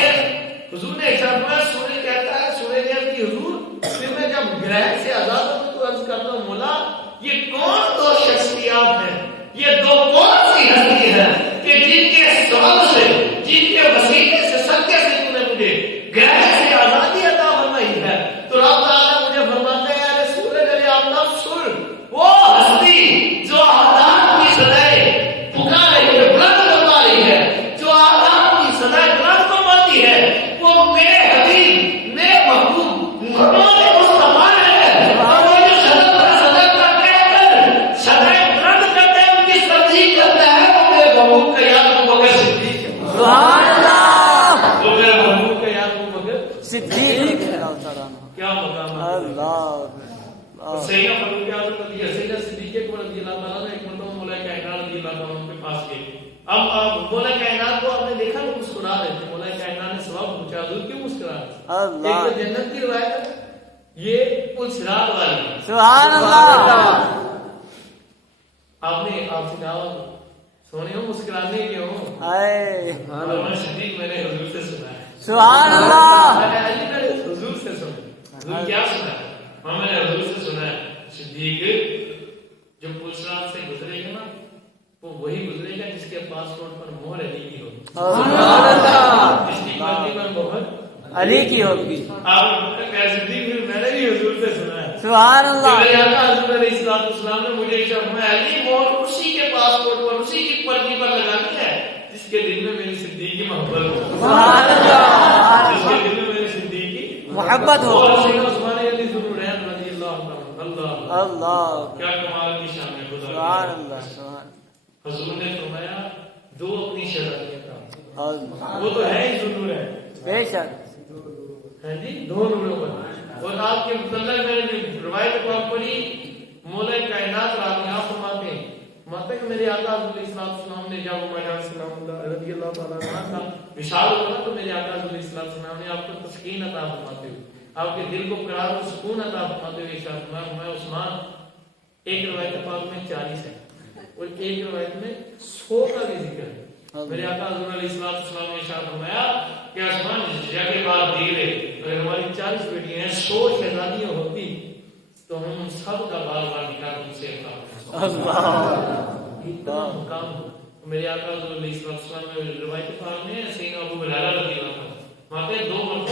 حضور نے ارشاد فرمایا، سورج کہتا ہے سورج نے عرض کی حضور پھر میں جب گرہ سے آزاد ہوں تو عرض کرتا ہوں مولا یہ کون دو شخصیات ہیں، یہ دو کون سی ہستی ہے کہ جن کے سبب سے جن کے وسیلے سے صدقے سے تم نے مجھے گرہ سے آزادی عطا فرمائی ہے، تو رب تعالیٰ مجھے فرماتے ہیں ارے سورج ارے آپ سن وہ ہستی جو آداب کی سدائے پکا رہی ہے بلند کروا رہی ہے، جو آداب کی سدائے بلند کرواتی ہے وہ میرے حبیب میرے محبوب محمد مصطفیٰ ہے، اور وہ جو صدق کا کہہ کر سدائے بلند کرتے ہیں ان کی تصدیق کرتا ہے وہ میرے محبوب کا یاد ابو بکر صدیق ہے، سبحان اللہ وہ میرے محبوب کا یاد ابو بکر صدیق کیا مقام ہے، اللہ سیدنا فاروق اعظم رضی اللہ صدیق کو رضی اللہ تعالیٰ نے ایک مرتبہ مولا کائنات رضی اللہ تعالیٰ کے پاس گئے، اب مولا کائنات کو آپ نے دیکھا وہ مسکرا رہے تھے، مولا کائنات نے سوال پوچھا حضور کیوں مسکرا رہے تھے؟ اللہ ایک تو جنت کی روایت ہے، یہ پل صراط والی، سبحان اللہ آپ نے آپ سے کہا سونے ہو مسکرانے کے ہو، آئے اور صدیق میں نے حضور سے سنا ہے، سبحان اللہ میں نے علی میں حضور سے سنا، حضور کیا سنا ہے؟ میں نے حضور سے سنا ہے صدیق جو پل صراط سے گزرے گا نا وہ وہی گزرے گا جس کے پاسپورٹ پر مہر علی کی ہوگی، سبحان اللہ جس کی پرچی پر مہر علی کی ہوگی، آپ صدیق میں نے بھی حضور سے سنا ہے، سبحان اللہ میرے آقا حضور علیہ السلام نے مجھے ارشاد فرمایا علی مہر اسی کے پاسپورٹ پر اسی کی پرچی پر لگانی ہے جس کے دل میں میری صدیق کی محبت ہو، سبحان اللہ جس کے دل میں میری صدیق کی محبت ہو، اور سیدنا عثمان علی ذوالنورین رضی اللہ عنہ، اللہ اللہ کیا کمال کی شان ہے خدا سبحان کی، اللہ سبحان حضور نے فرمایا دو اپنی شرعیت کا اللہ وہ تو ہے ہی ذوالنورین، بے شک ہے جی دو نوروں پر، اور آپ کے متعلق میں نے روایت پاک پڑھی مولا کائنات رات میں آپ فرماتے ہیں ماتا کہ میرے آقا علیہ السلام نے جب عمر سلام اللہ رضی اللہ تعالیٰ عنہ کا وصال ہوا تو میرے آقا علیہ السلام نے آپ کو تسکین عطا فرماتے ہوئے آپ کے دل کو قرار و سکون عطا فرماتے ہوئے ارشاد فرمایا میں عثمان، ایک روایت پاک میں 40 ہے اور ایک روایت میں 100 کا بھی ذکر ہے، میرے آقا حضور علیہ السلام نے ارشاد فرمایا کہ عثمان جگہ بات دیے اگر ہماری 40 بیٹیاں ہیں 100 شہزادیاں ہوتی تو ہم سب کا بار بار نکاح ان سے اللہ اتنا مقام ہو، میرے آقا حضور علیہ السلام نے روایت پاک میں سیدنا ابو ہریرہ رضی اللہ عنہ وہاں پہ 2 مرتبہ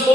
100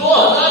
2000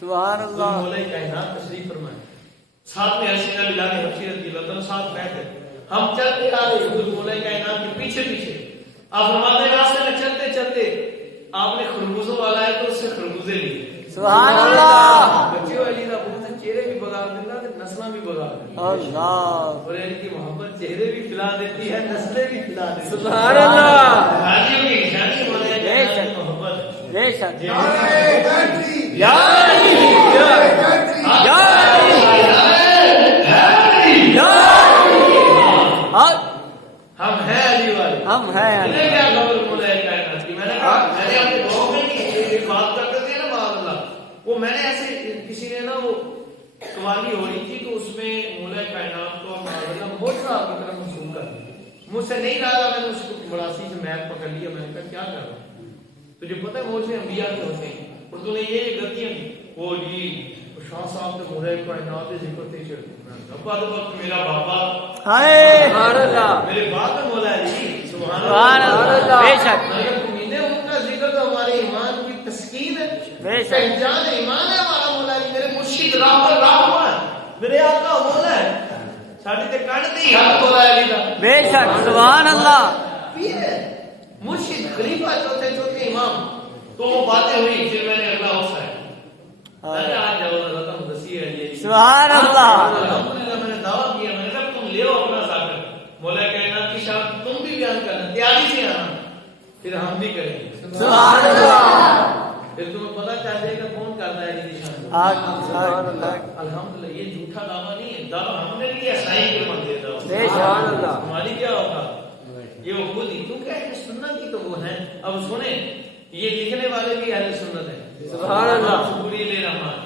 سبحان اللہ مولا کائنات تشریف فرمائے، ساتھ میں حسینہ بلال حبشی رضی اللہ عنہ ساتھ بیٹھے، ہم چلتے آ رہے حضور مولا کائنات کے پیچھے پیچھے، آپ فرماتے ہیں راستے میں چلتے چلتے آپ نے خربوزوں والا ہے تو اس سے خربوزے لیے، سبحان اللہ بچے والی کا بہت چہرے بھی بگاڑ دیتا ہے، نسلیں بھی بگاڑ دیتا ہے، اللہ اور ان کی محبت چہرے بھی کھلا دیتی ہے، نسلیں بھی کھلا دیتی ہے، سبحان اللہ حاجیوں کی نشانی مولا کائنات کی محبت بے شک یا یا یا ہم ہیں علی والے، ہم ہیں انہیں کیا خبر مولا کائنات کی؟ میں نے کہا میں نے اپنے گاؤں میں نہیں بات کرتے تھے نا معاذ اللہ، وہ میں نے ایسے کسی نے نا وہ قوالی ہو رہی تھی تو اس میں مولا کائنات کو معاذ اللہ بہت سا آپ کی طرف منسوخ کر دیا، مجھ سے نہیں کہا، میں نے اس کو بڑاسی سے میپ پکڑ لیا، میں نے کہا کیا کر رہا ہوں، تجھے پتہ ہے موجے انبیاء کے ہوتے ہیں اور تو نے یہ غلطیاں کی، وہ جی شاہ صاحب کے مولا کائنات کے ذکر تھے چڑھتے ابا تو وقت میرا بابا ہائے سبحان اللہ میرے باپ کا مولا ہے جی، سبحان سبحان اللہ بے شک اگر تمہیں ان کا ذکر تو ہمارے ایمان کی تسکین ہے، بے شک پہچان ایمان ہے ہمارا مولا جی، میرے مرشد راہ ہوا ہے، میرے آقا مولا ہے، ساڈی تے کان نہیں ہاتھ مولا ہے جی دا بے شک سبحان اللہ پیر ہے، مرشد خلیفہ چوتھے امام، تو وہ باتیں ہوئی، پھر میں نے اگلا حصہ ہے میں نے آج جاؤ اللہ مدسی ہے جی سبحان اللہ الحمدللہ، میں نے دعویٰ کیا، میں نے کہا تم لے اپنا ذاکر مولا کائنات کی شان تم بھی بیان کرنا، تیاری سے آنا، پھر ہم بھی کریں گے، سبحان اللہ پھر تمہیں پتا چل جائے گا کون کرتا ہے جی شان، الحمدللہ یہ جھوٹا دعویٰ نہیں ہے، دعویٰ ہم نے لیا صحیح کر مت دے دعویٰ، سبحان اللہ ہماری کیا ہوگا یہ وہ خود ہی، کیونکہ اہل سنت کی تو وہ ہیں، اب سنیں یہ لکھنے والے بھی اہل سنت ہیں، سبحان اللہ شکریہ لے رحمان،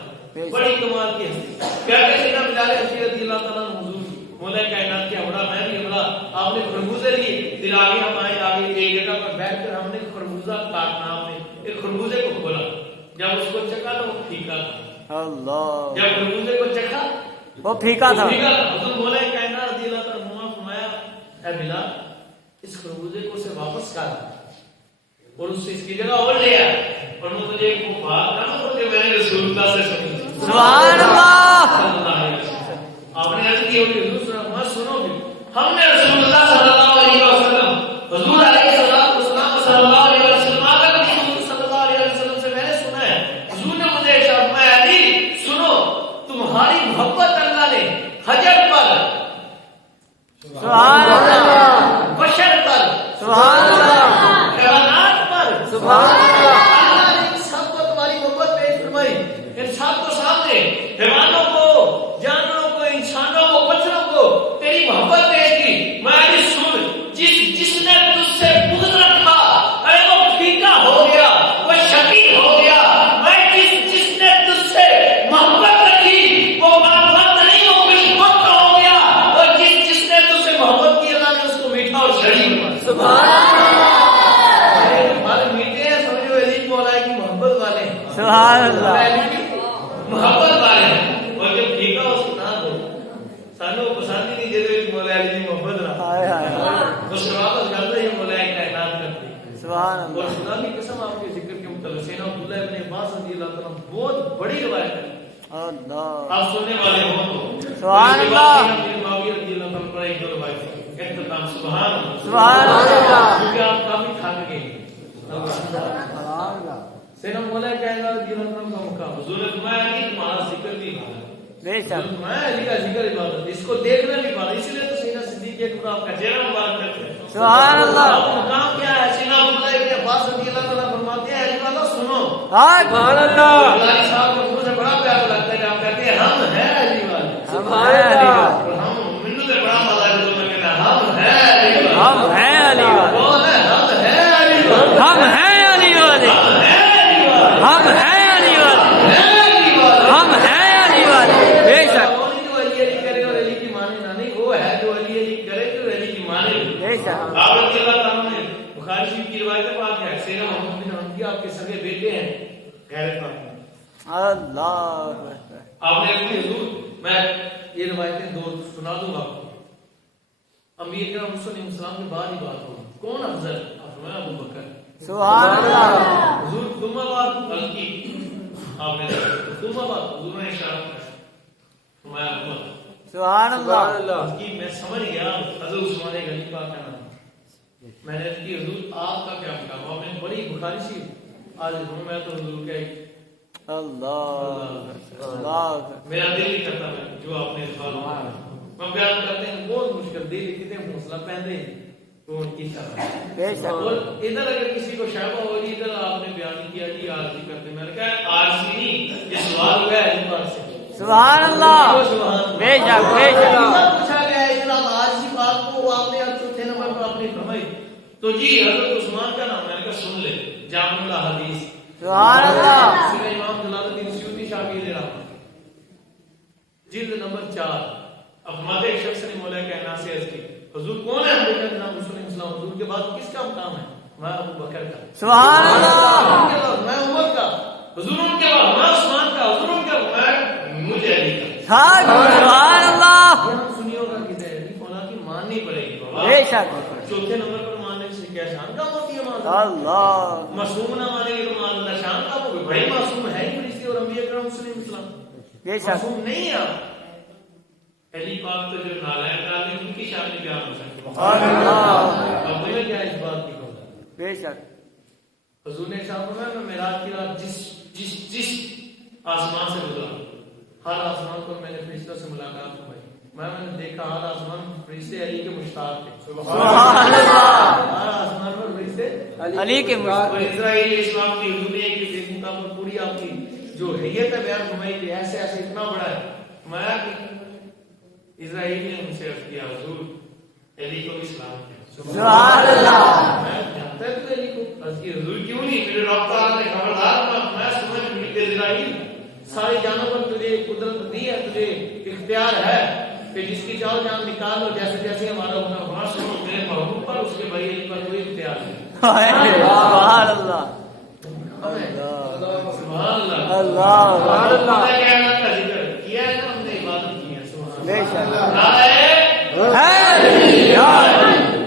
بڑی کمال کی ہستی، کہتے ہیں نا بلال حبشی رضی اللہ تعالیٰ عنہ حضور مولا کائنات کے ہمراہ میں بھی ہمراہ، آپ نے خربوزے لیے، پھر آگے ہم آئے، آگے ایک جگہ پر بیٹھ کر ہم نے خربوزہ کاٹنا، ہم نے ایک خربوزے کو کھولا، جب اس کو چکھا تو وہ پھیکا تھا، اللہ جب خربوزے کو چکھا وہ پھیکا تھا، حضور مولا کائنات رضی اللہ تعالیٰ عنہ فرمایا اے بلال اس خربوزے کو سے واپس کر اور اس سے اس کی جگہ اور لے آیا، اور وہ تجھے ایک بات نہ بولتے میں نے رسول اللہ سے سنی، سبحان اللہ آپ نے عرض کی ہوگی حضور صلی اللہ علیہ وسلم سنو گے، ہم نے رسول اللہ صلی اللہ علیہ وسلم حضور علیہ الصلوۃ والسلام صلی اللہ علیہ وسلم آقا کے حضور صلی اللہ علیہ وسلم سے میں نے سنا ہے، حضور نے مجھے ارشاد فرمایا علی سنو تمہاری محبت اللہ نے حجر پر، سبحان اللہ بشر پر، سبحان اللہ حیوانات پر، سبحان اللہ اللہ نے سب کو تمہاری محبت پیش فرمائی، ان سب کو سامنے حیوانوں کو، جانوروں کو، انسانوں کو، پتھروں کو تیری محبت پیش کی، میں علی سن جس نے تجھ سے بغض رکھا ارے وہ پھیکا ہو گیا، وہ شقی ہو گیا، میں جس نے تجھ سے محبت رکھی وہ محبت نہیں وہ مشبت ہو گیا، اور جس نے تجھ سے محبت کی اللہ نے اس کو میٹھا اور شڑی بنا، سبحان ہمارے میٹھے ہیں سمجھو علی مولا کی محبت والے ہیں، سبحان اللہ محبت والے ہیں، اور جب پھیکا اس کو نہ دو سانو پسند ہی نہیں جیسے مولا علی کی محبت رہا ہائے ہائے اس سے واپس کرتا ہے مولا کائنات کرتے سبحان اور اللہ خدا کی قسم آپ کے ذکر کے متعلق سینا عبداللہ ابن عباس رضی اللہ تعالیٰ بہت بڑی روایت ہے، اللہ آپ سننے والے ہوں تو سبحان اللہ معاویہ رضی اللہ تعالیٰ پر ایک دو روایت اختتام سبحان اللہ سبحان اللہ کیونکہ آپ کافی تھک گئے سینا مولا کائنات رضی اللہ تعالیٰ کا مقام حضور نے فرمایا نہیں تمہارا ذکر بھی عبادت، بے شک میں علی کا ذکر عبادت، اس کو دیکھنا بھی عبادت، اسی لیے تو سینا صدیق ایک آپ کا چہرہ مبارک کرتے ہیں، سبحان اللہ آپ کا مقام کیا ہے؟ سینا عبداللہ ابن عباس رضی اللہ تعالیٰ فرماتے ہیں علی والا سنو، سبحان اللہ علی صاحب کو مجھے بڑا پیارا لگتا ہے کہ آپ کہتے ہیں ہم ہیں علی والے، سبحان اللہ اور ہم مجھے تو بڑا مزہ ہے جو میں کہتا ہم ہیں علی والے، ہم ہیں علی والے کون ہے؟ ہم ہیں علی والے، ہم ہیں علی والے ہم ہیں علی والے ہم ہیں علی والے بے شک کون جو علی علی کرے اور علی کی مانے نہ، نہیں وہ ہے جو علی علی کرے جو علی کی مانے، بے شک آپ رضی اللہ تعالیٰ نے بخاری شریف کی روایت پاک ہے سیدنا محمد بن حنفیہ آپ کے سگے بیٹے ہیں غیرت مند، اللہ آپ نے اپنی حضور میں یہ روایتیں دو سنا دوں گا، امیر کرام صلی اللہ علیہ وسلم کے بعد ہی بات ہوگی، کون افضل؟ آپ فرمایا ابو بکر، سبحان اللہ حضور تم بات بلکہ آپ نے خطوبہ بات حضور نے اشارہ فرمایا امت سبحان اللہ اس کی میں سمجھ گیا حضرت عثمان غنی پاک کا نام میں نے کی حضور آپ کا کیا مقام آپ نے بڑی بخاری سی آج ہوں میں تو حضور کے اللہ اللہ میرا دل نہیں کرتا میں جو آپ نے سوال ہم بیان کرتے ہیں بہت مشکل دل کتنے حوصلہ پہنتے ہیں تو ان کی طرح بے شک اور ادھر اگر کسی کو شائبہ ہو رہی ادھر آپ نے بیان کیا جی عارضی کرتے میں نے کہا عارضی نہیں یہ سوال ہوا ہے اس بات سے سبحان اللہ بے شک بے شک پوچھا گیا ہے اتنا عارضی بات کو آپ نے چوتھے نمبر پر آپ نے فرمائی تو جی حضرت عثمان کا نام میں نے کہا سن لے جامع الحدیث سبحان اللہ امام جلال الدین سیوطی شاگرد رحمۃ جلد نمبر 4 افرماتے ایک شخص نے مولا کائنات سے عرض کی حضور کون ہے جناب رسول اللہ حضور کے بعد کس کا مقام ہے میں ابو بکر کا سبحان اللہ میں عمر کا حضور ان کے بعد میں عثمان کا حضور ان کے بعد میں مجھے علی کا سبحان اللہ یہاں سنیو کا کہتے ہیں مولا کی ماننی پڑے گی بابا بے شک چوتھے نمبر پر ماننے سے کیا شان کم ہوتی ہے ماں اللہ معصوم نہ مانے گے تو مان اللہ شان کم ہوگی بھائی معصوم ہے ہی فرشتے اور انبیاء کرام صلی اللہ علیہ وسلم بے شک معصوم نہیں ہے علی پاک تو جو نالائق آدمی ان کی شان میں بیان ہو سکتی سبحان اللہ اب مجھے کیا اس بات کی ہوگا بے شک حضور نے ارشاد فرمایا میں معراج کی رات جس آسمان سے گزرا ہر آسمان پر میں نے فرشتوں سے ملاقات فرمائی میں نے دیکھا ہر آسمان فرشتے علی کے مشتاق تھے سبحان اللہ ہر آسمان پر فرشتے علی کے مشتاق اور اسرائیل اسلام کی حضور نے ایک فیس بک پر پوری آپ کی جو حیت ہے بیان فرمائی کہ ایسے ایسے اتنا بڑا ہے میں اسرائیل نے ان سے عرض کیا حضور علی کو اسلام سبحان اللہ میں جانتا ہے تو علی کو عرض کی حضور کیوں نہیں میرے رب تعالیٰ نے خبردار میں سمجھ ملتے اسرائیل ساری جانوں پر تجھے قدرت دی ہے تجھے اختیار ہے کہ جس کی چاہو جان نکال لو جیسے جیسے ہمارا ہونا وہاں سنو میرے محبوب پر اس کے بھائی علی پر کوئی اختیار نہیں سبحان اللہ سبحان اللہ اللہ سبحان اللہ کائنات کا ذکر کیا ہے نا ہم نے عبادت کی ہے سبحان بے شک اللہ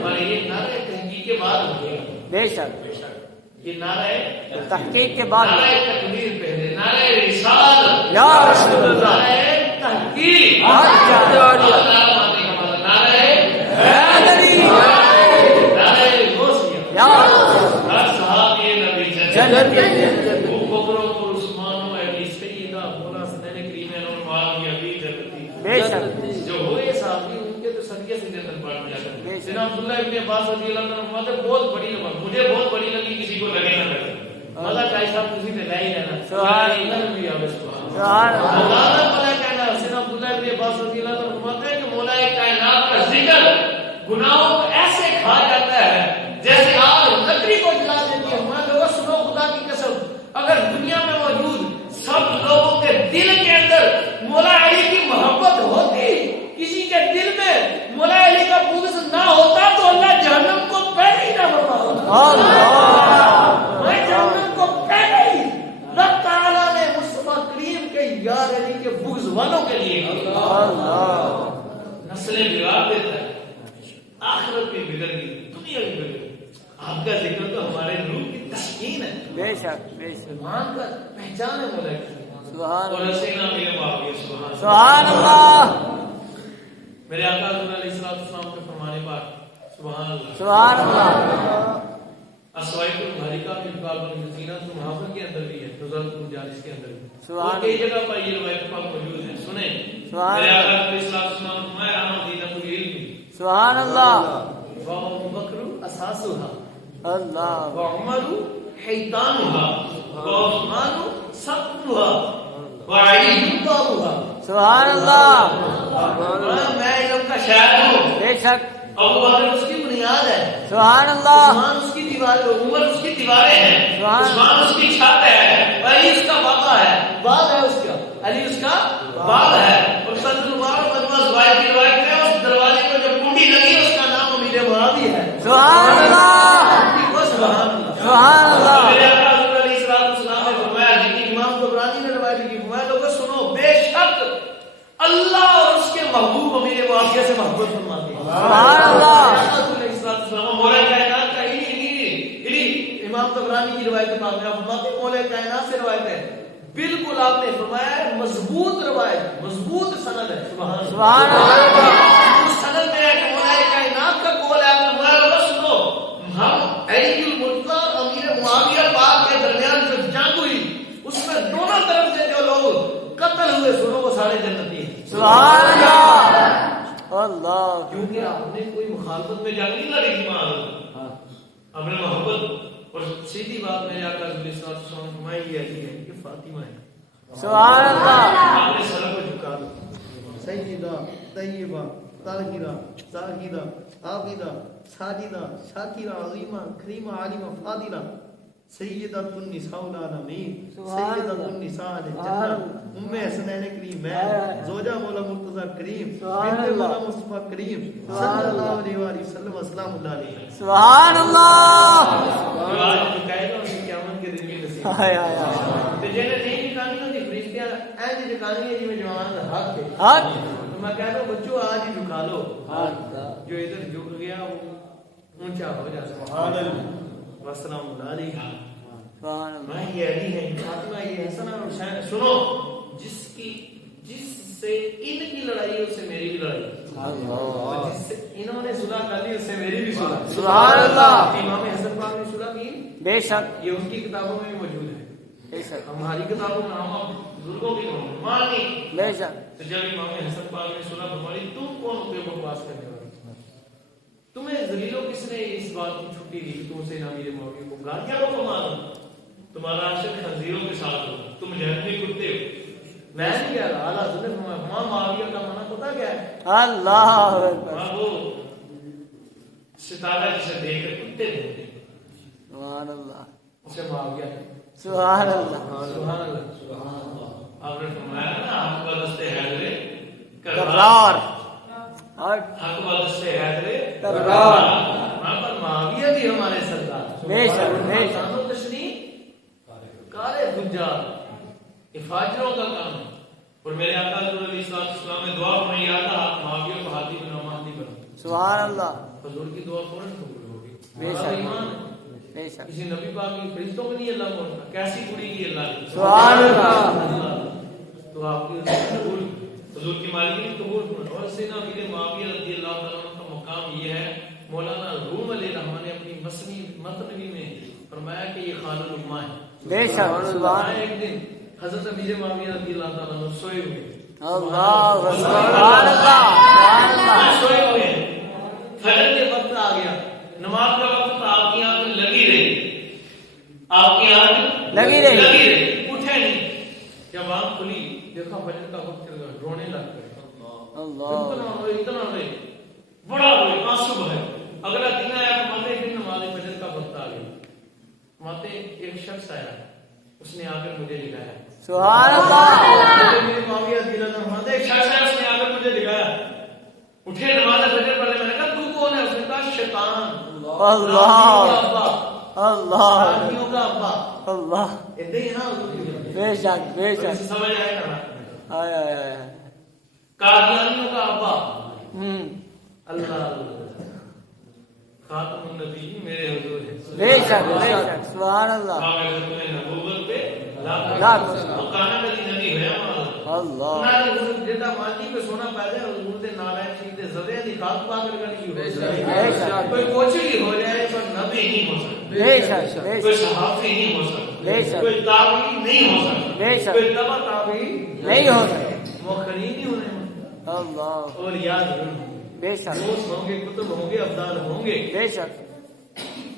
اور یہ نعرہ تحقیق کے بعد ہو گیا بے شک یہ نعرہ تحقیق کے بعد نعرہ تکبیر پہلے نعرہ رسالت یا رسول اللہ نعرہ تحقیق اچھا نعرہ حیدری نعرہ غوثیہ یا ہر صحابی نبی جنت ابو بکر و عثمان و علی سیدہ مولا حسین کریم اور معاویہ بھی جنتی بے شک جو ہوئے صحابی ان کے تو صدقے سے جنت بڑھ جاتا ہے جناب عبداللہ ابن عباس رضی اللہ عنہ فرماتے بہت بڑی نماز مجھے بہت بڑی لگی کسی کو لگے نہ لگے مزہ چاہے صاحب کسی نے لائی رہنا سبحان اللہ بھی آوے سبحان سبحان اللہ مولانا مولا کائنات سیدنا عبداللہ ابن عباس رضی اللہ عنہ فرماتے ہیں کہ مولا کائنات کا ذکر گناہوں کو ایسے کھا جاتا ہے جیسے آگ لکڑی کو جلا دیتی ہے ہمارے لوگوں سنو خدا کی قسم اگر دنیا میں موجود سب لوگوں کے دل کے اندر مولا علی کی محبت ہوتی کسی کے دل میں مولا علی کا بغض نہ ہوتا تو اللہ جہنم کو پہلے ہی نہ فرماتا میں جہنم کو پہلے ہی رب تعالیٰ نے مصطفیٰ کریم کے یار علی کے بغض والوں کے لیے نسلیں بگاڑ دیتا ہے آخرت بھی بگڑ گئی دنیا بھی بگڑ گئی آپ کا ذکر تو ہمارے روح کی تسکین ہے بے شک بے شک ایمان کا پہچان ہے مولا کی سبحان اور ایسے نام میرے معاویہ سبحان اللہ میرے آقا حضور علیہ السلام کے فرمانے پر سبحان اللہ سبحان اللہ اسوائق البحریکہ کے باب الزینت المحافظ کے اندر بھی ہے نزلت المجالس کے اندر بھی سبحان کئی جگہ پر یہ روایت پاک موجود ہے سنیں سبحان میرے آقا علیہ السلام فرمایا انا مدینۃ العلم سبحان اللہ وابو بکر اساسها اللہ وعمر حیطانها وعثمان سقفها وعلی بابها سبحان اللہ میں علم کا شاعر ہوں بے شک ابو بکر اس کی بنیاد ہے سبحان اللہ عثمان اس کی دیواریں عمر اس کی دیواریں ہیں عثمان اس کی چھت ہے علی اس کا بابا ہے باغ ہے اس کا علی اس کا باغ ہے اور صدر مبارک مجمع زوائد کی روایت میں اس دروازے پر جب کنڈی لگی اس کا نام امیر معاویہ ہے سبحان اللہ سبحان اللہ سبحان اللہ میرے آقا حضور علیہ السلام نے فرمایا جن کی امام طبرانی نے روایت کی فرمایا لوگوں سنو بے شک اللہ اور اس کے محبوب امیر معاویہ سے محبت فرماتے ہیں سبحان اللہ مولا کائنات کا امام طبرانی کی روایت پاک میں فرماتے ہیں مولا کائنات سے روایت ہے بالکل آپ نے فرمایا ہے مضبوط روایت، مضبوط سند ہے. سبحان اللہ. اس سند میں ہے کہ مولا کائنات کا قول ہے. آپ نے فرمایا سنو، ہم علی المرتضی اور امیر معاویہ پاک کے درمیان جو جنگ ہوئی اس میں دونوں طرف سے جو لوگ قتل ہوئے سنو وہ سارے جنتی ہیں. سبحان اللہ. اللہ. کیونکہ آپ نے کوئی مخالفت میں جنگ نہیں لڑی تھی وہاں، اپنے محبت اور سیدھی بات میں آقا صلی اللہ علیہ وسلم فرمائی یہ علی ہے، یہ فاطمہ ہے. سبحان اللہ. آپ نے سر کو جھکا دو. سیدہ طیبہ طاہرہ زاہدہ عابدہ ساجدہ شاکرہ عظیمہ کریمہ عالمہ فاضلہ سیدۃ النساء العالمین سیدۃ النساء الجنہ ام حسنین کریم ہے زوجہ مولا مرتضی کریم بنت مولا مصطفی کریم صلی اللہ علیہ وآلہ وسلم السلام اللہ علیہ. سبحان اللہ. جو آج جھکائے گا اس کی قیامت کے دن بھی نصیب ہائے ہائے ہائے. تو جنہیں نہیں جھکانی ہوتی فرشتیاں ایسے جھکانی ہے جی میں جوان حق ہے. حق. تو میں کہتا ہوں بچوں آج ہی جھکا لو. جو ادھر جھک گیا وہ اونچا ہو جاتا ہے. والسلام علیہ. سبحان اللہ. میں یہ علی ہے، فاطمہ یہ حسن اور حسین. سنو، جس سے ان کی لڑائی ہے اس سے میری بھی لڑائی ہے، اور جس سے انہوں نے صلح کر لی اس سے میری بھی صلح. سبحان اللہ. امام حسن پاک نے صلح کی، بے شک. یہ ان کی کتابوں میں بھی موجود ہے. بے شک. ہماری کتابوں میں ہم بزرگوں کی مانی. بے شک. تو جب امام حسن پاک نے صلح فرمائی، تم کون ہوتے ہو بکواس کرنے والے؟ تمہیں ذلیلوں کس نے اس بات کی چھٹی دی کہ تم سے نہ میرے موقع کو گالیاں کو کما دو؟ تمہارا عاشق خنزیروں کے ساتھ ہو، تم جہنمی کتے ہو. میں نہیں کہہ رہا، اعلیٰ حضرت نے فرمایا ماں معاویہ کا معنی پتہ کیا ہے؟ اللہ اکبر. ماں وہ ستارہ جسے دیکھ کر کتے ہوتے، سبحان اللہ. اسے معاویہ ہے. سبحان اللہ. سبحان اللہ. آپ نے فرمایا نا حق بدستے حیدرے کرار. حق بدستے حیدرے کرار. وہاں پر معاویہ بھی ہمارے سردار. بے شک. بے شک. شان و تشریح کارے فجار یہ فاجروں کا کام ہے. اور میرے آقا حضور علیہ السلام نے دعا فرمائی آتا معاویہ کو ہاتھی بنا مہدی بنا. سبحان اللہ. حضور کی دعا فوراً قبول ہوگی. بے ہمارا شک. ایمان ہے. بے شک. کسی نبی پاک کی فرشتوں کو نہیں اللہ موڑتا، کیسی کڑی کی اللہ کی. سبحان اللہ. تو آپ کی قبول حضور کی مالکی نے قبول. اور سینا میرے معاویہ رضی اللہ تعالیٰ عنہ کا مقام یہ ہے. مولانا روم علیہ رحمٰن نے اپنی مصنوی میں فرمایا کہ یہ خان الامہ ہے. بے شک. سبحان. ایک دن حضرت امیر معاویہ رضی اللہ تعالیٰ عنہ سوئے ہوئے. اللہ. سبحان اللہ. سبحان اللہ. سوئے ہوئے فجر کے وقت آ گیا، نماز کا وقت، آپ کی آنکھ لگی رہی، آپ کی آنکھ لگی رہی. اٹھے نہیں. جب آنکھ کھلی دیکھا فجر کا وقت چل گیا، رونے لگ گئے. اللہ. اتنا روئے، بڑا روئے، آنسو بہے. اگلا دن آیا تو ماتے پھر نماز فجر کا وقت آ گیا. ماتے ایک شخص آیا، اس نے آ کر مجھے لکھایا. سبحان اللہ. میرے معاویہ رضی اللہ عنہ ماتے ایک شخص ہے، اس نے آ کر مجھے لکھایا. اٹھے نماز فجر پڑھنے. میں نے کہا تو کون ہے؟ اس نے کہا شیطان. اللہ. اللہ. آدمیوں کا ابا. اللہ. ادھر ہی ہے نا حضور کی. بے شک. بے شک. سمجھ آئے نا. آیا آیا آیا. قادیانیوں کا ابا. اللہ. خاتم النبی میرے حضور ہے. بے شک. بے شک. سبحان اللہ. نبوت پہ لاکھ. مکانہ کبھی نبی ہویا اللہ. نہ حضور جدا ماٹی پہ سونا پیدا ہے حضور دے نالائق چیز دے زدے دی خاک پا کر نہیں ہو. کوئی کوچی ہو جائے پر نبی نہیں ہو سکتا. بے شک. بے کوئی شک. صحابی نہیں ہو سکتا. بے شک. کوئی تابعی نہیں ہو سکتا. بے شک. کوئی تبع تابعی نہیں ہو سکتا. مؤخرین نہیں ہونے. اللہ. اور یاد رکھو بے شک. دوست ہوں گے، کتب ہوں گے، ابدال ہوں گے، بے شک.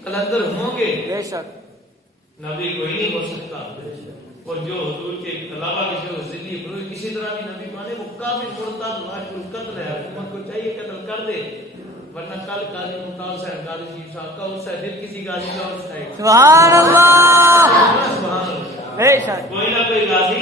کلندر ہوں گے، بے شک. نبی کوئی نہیں ہو سکتا. اور جو حضور کے علاوہ کسی کو ذلی بروئی کسی طرح بھی نبی مانے وہ کافی مرتد واجب القتل ہے. حکومت کو چاہیے قتل کر دے، ورنہ کل قاضی ممتاز صاحب قاضی شریف صاحب کا اس سے پھر کسی قاضی کا اور سے سبحان اللہ. سبحان اللہ. بے شک. کوئی نہ کوئی قاضی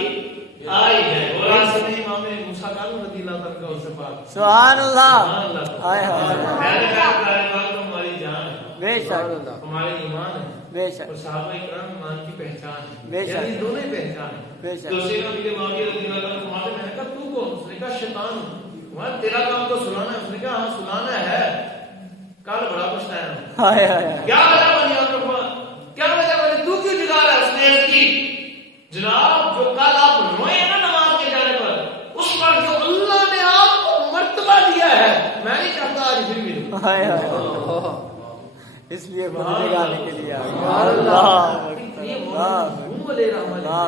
آئی ہے. اور اس نے امام موسیٰ قانون رضی اللہ تعالیٰ کا اس سے بات. سبحان اللہ. سبحان اللہ. آئے ہائے. میں نے کہا قرآن پاک تو ہماری جان ہے، بے شک. ہمارے ایمان ہے، بے شک. اور صحابہ کرام ایمان کی پہچان ہے. بے شک. یعنی دونوں ہی پہچان ہے. بے شک. تو سینا میرے معاویہ رضی اللہ عنہ فرماتے میں نے کہا تو کون؟ اس نے کہا شیطان ہوں. میں تیرا کام تو سلانا ہے. اس نے کہا ہاں سلانا ہے. کل بڑا پچھتایا ہوں. آئے آئے. کیا وجہ بنی آپ لوگوں؟ کیا وجہ بنی؟ تو کیوں جگا رہا ہے؟ اس نے کی جناب جو کل میں نہیں چاہتا آج پھر ملوں. ہائے ہائے. اس لیے بندے گانے کے لیے آ گیا. اللہ یہ اللہ. مولا لے رہا ہوں. اللہ.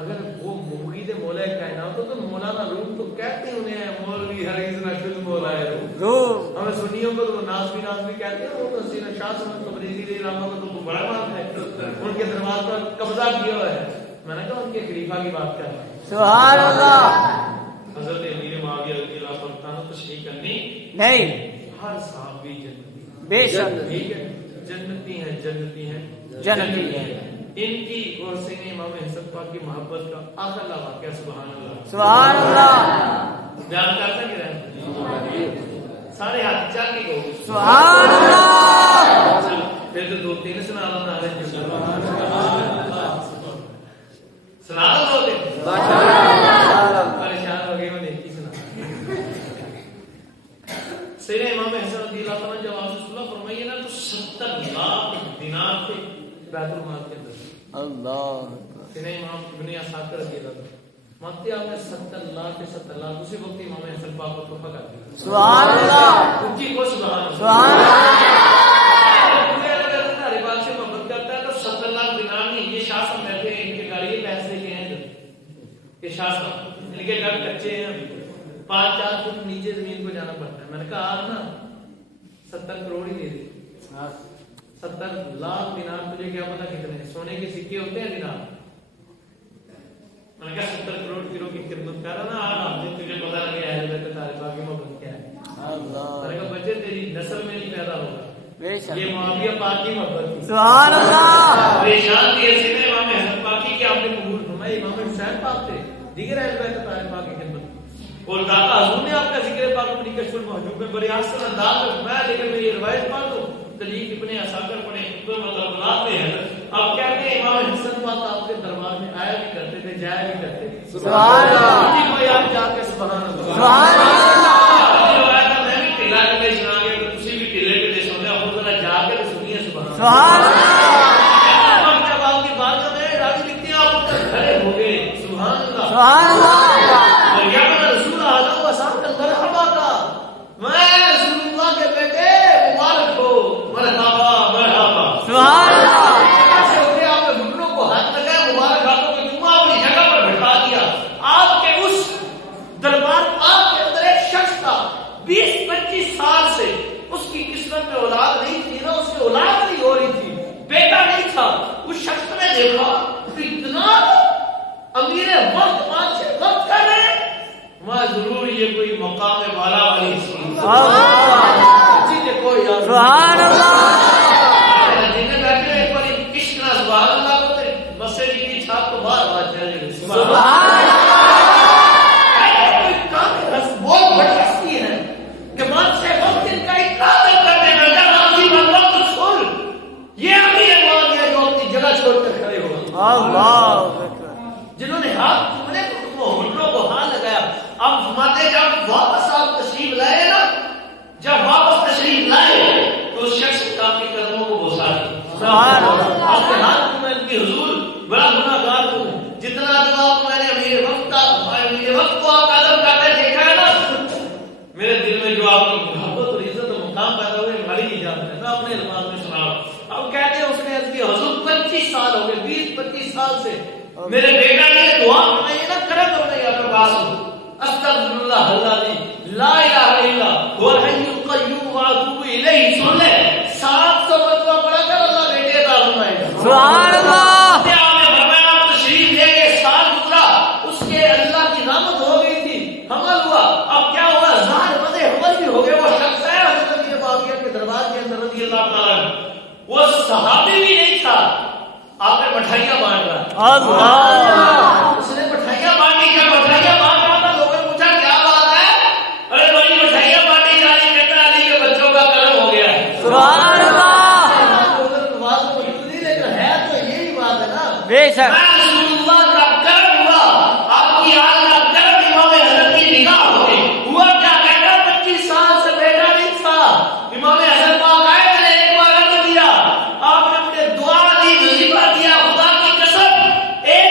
اگر وہ مرید مولا کائنات تو مولانا روم تو کہتے انہیں مولوی ہرگز نہ شد مولا ہے روم. ہمیں سنیوں کو تو ناز بھی کہتے ہیں. وہ تو سینا شاہ سمجھ تبریزی علیہ رحمہ کو تو بڑا بات ہے. ان کے دربار پر قبضہ کیا ہوا ہے. میں نے کہا ان کے خلیفہ کی بات کر رہا ہوں. سبحان اللہ. حضرت امیر معاویہ رضی اللہ عنہ تو تشریح کرنی نہیں. ہر صحابی جنتی بے شک ٹھیک ہے. جنتی ہیں جنتی ہے. ان کی اور سینے امام حسن پاک کی محبت کا آخر واقعہ سبحان اللہ. سبحان اللہ. بیان کرتا کہ رہے سارے ہاتھ چاہ کے کہو سبحان اللہ. پھر تو دو تین سنا لو نہ سنا لو دو تین پریشان ہو گئے. میں ایک ہی سنا. سینے امام حسن رضی اللہ عنہ جب آپ سے صلح فرمائیے نا تو 70 لاکھ دینار تھے بیت المال کے اندر. اللہ. سینے امام ابن اساکر رضی اللہ عنہ مانتے آپ نے 70 لاکھ اسی وقت امام حسن پاک کو تحفہ کر دیا. سبحان اللہ. ان کی کو سبحان اللہ. سبحان اللہ. ہمارے پاس سے محبت کرتا ہے تو 70 لاکھ دینار نہیں. یہ شاہ صاحب بیٹھے ہیں ان کے گاڑی کے پیسے کے ہیں یہ شاہ صاحب ان کے گھر کچے ہیں 5-4 فٹ نیچے زمین کو جانا پڑتا ہے. میں نے کہا آپ نا 70 کروڑ ہی دے دے. 70 لاکھ دینار تجھے کیا پتا کتنے ہیں. سونے کے سکے ہوتے ہیں دینار. میں نے کہا 70 کروڑ کلو کی خدمت کر رہا نا آپ نے تجھے پتا لگے اہل بیت طالب پاک کی محبت کیا ہے. میں نے کہا بچے تیری نسل میں نہیں پیدا ہوگا. بے شک. یہ معاویہ پاک کی محبت تھی. سبحان اللہ. پریشان تھی ایسے نے امام حسن پاک کی کہ آپ نے قبول فرمایا. امام حسین پاک تھے دیگر اہل بیت طالب پاک کی خدمت. اور داتا حضور نے آپ کا ذکر پاک اپنی کشف المحجوب میں بڑے آسان انداز میں فرمایا. لیکن میں یہ روایت پڑھ دوں تلیف ابن اساکر پڑھے مطلب میں ہے. آپ کہتے ہیں امام حسن پاک آپ کے دربار میں آیا بھی کرتے تھے جایا بھی کرتے تھے. سبحان اللہ. کوئی آپ جا کے سبحان اللہ. سبحان اللہ. میں بھی ٹلا کے سنا گیا تو تسی بھی ٹلے کے سننے اور ذرا جا کے سنیے سبحان اللہ. سبحان اللہ. جب آپ کی بات میں راضی لکھتے ہیں آپ کھڑے ہو گئے. سبحان اللہ. سبحان اللہ. ضرور یہ کوئی مقام والا والی سبحان اللہ. جنہیں بیٹھے ایک بار کس طرح سبحان اللہ کو مسے کی چھاپ کو باہر بات ہے. سبحان بہت بڑی ہستی ہے کہ من سے وقت ان کا اقرار کرنے میں جب وقت چھوڑ یہ ابھی ایک ہے جو اپنی جگہ چھوڑ کر کھڑے ہوا. اللہ. جنہوں نے ہاتھ تمنے ہنروں کو ہاتھ لگایا. اب فرماتے جب واپس آپ تشریف لائے نا جب واپس تشریف لائے تو اس شخص کا آپ کے قدموں کو بوسا سبحان اللہ. آپ کے ہاتھ میں ان کی حضور بڑا گناہ گار ہوں. جتنا دعا میں نے امیر وقت کو آپ قدم کرتے دیکھا ہے نا میرے دل میں جو آپ کی محبت اور عزت و مقام پیدا ہوئے ہماری نہیں جانتے ہیں. میں اپنے الفاظ میں سنا رہا ہوں. اب کہتے ہیں اس نے اس کی حضور 25 سال ہو گئے 20-25 سال سے میرے بیٹا نے دعا فرمائی نا کرے تو نہیں آپ کے پاس استغفر اللہ الذی لا الہ الا هو الحی القیوم واتوب الیہ. سن لے 700 مرتبہ پڑھا کر اللہ بیٹے عطا فرمائے گا. سبحان اللہ. آپ نے فرمایا آپ تشریف لے گئے سال گزرا اس کے اللہ کی رحمت ہو گئی تھی حمل ہوا. اب کیا ہوا ظاہر مدے حمل بھی ہو گئے. وہ شخص ہے حضرت امیر معاویہ کے دربار کے اندر رضی اللہ تعالی عنہ وہ صحابی بھی نہیں تھا. آپ نے مٹھائیاں بانٹ رہا. اللہ. اس نے مٹھائیاں بانٹی. کیا مٹھائیاں بانٹ رہا تھا. لوگوں نے پوچھا کیا بات ہے. ارے بڑی مٹھائیاں بانٹی جا رہی. کہتا علی کے بچوں کا کرم ہو گیا ہے. سبحان اللہ. لیکن ہے تو یہی بات ہے نا. بے شک. رسول اللہ کا کرم ہوا. آپ کی آل کا کرم امام حسن کی نگاہ ہو گئی. ہوا کیا بیٹا 25 سال سے بیٹا نہیں تھا. امام حسن پاک آئے میں نے ایک بار عرض دیا آپ نے مجھے دعا دی وظیفہ دیا. خدا کی قسم ایک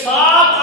7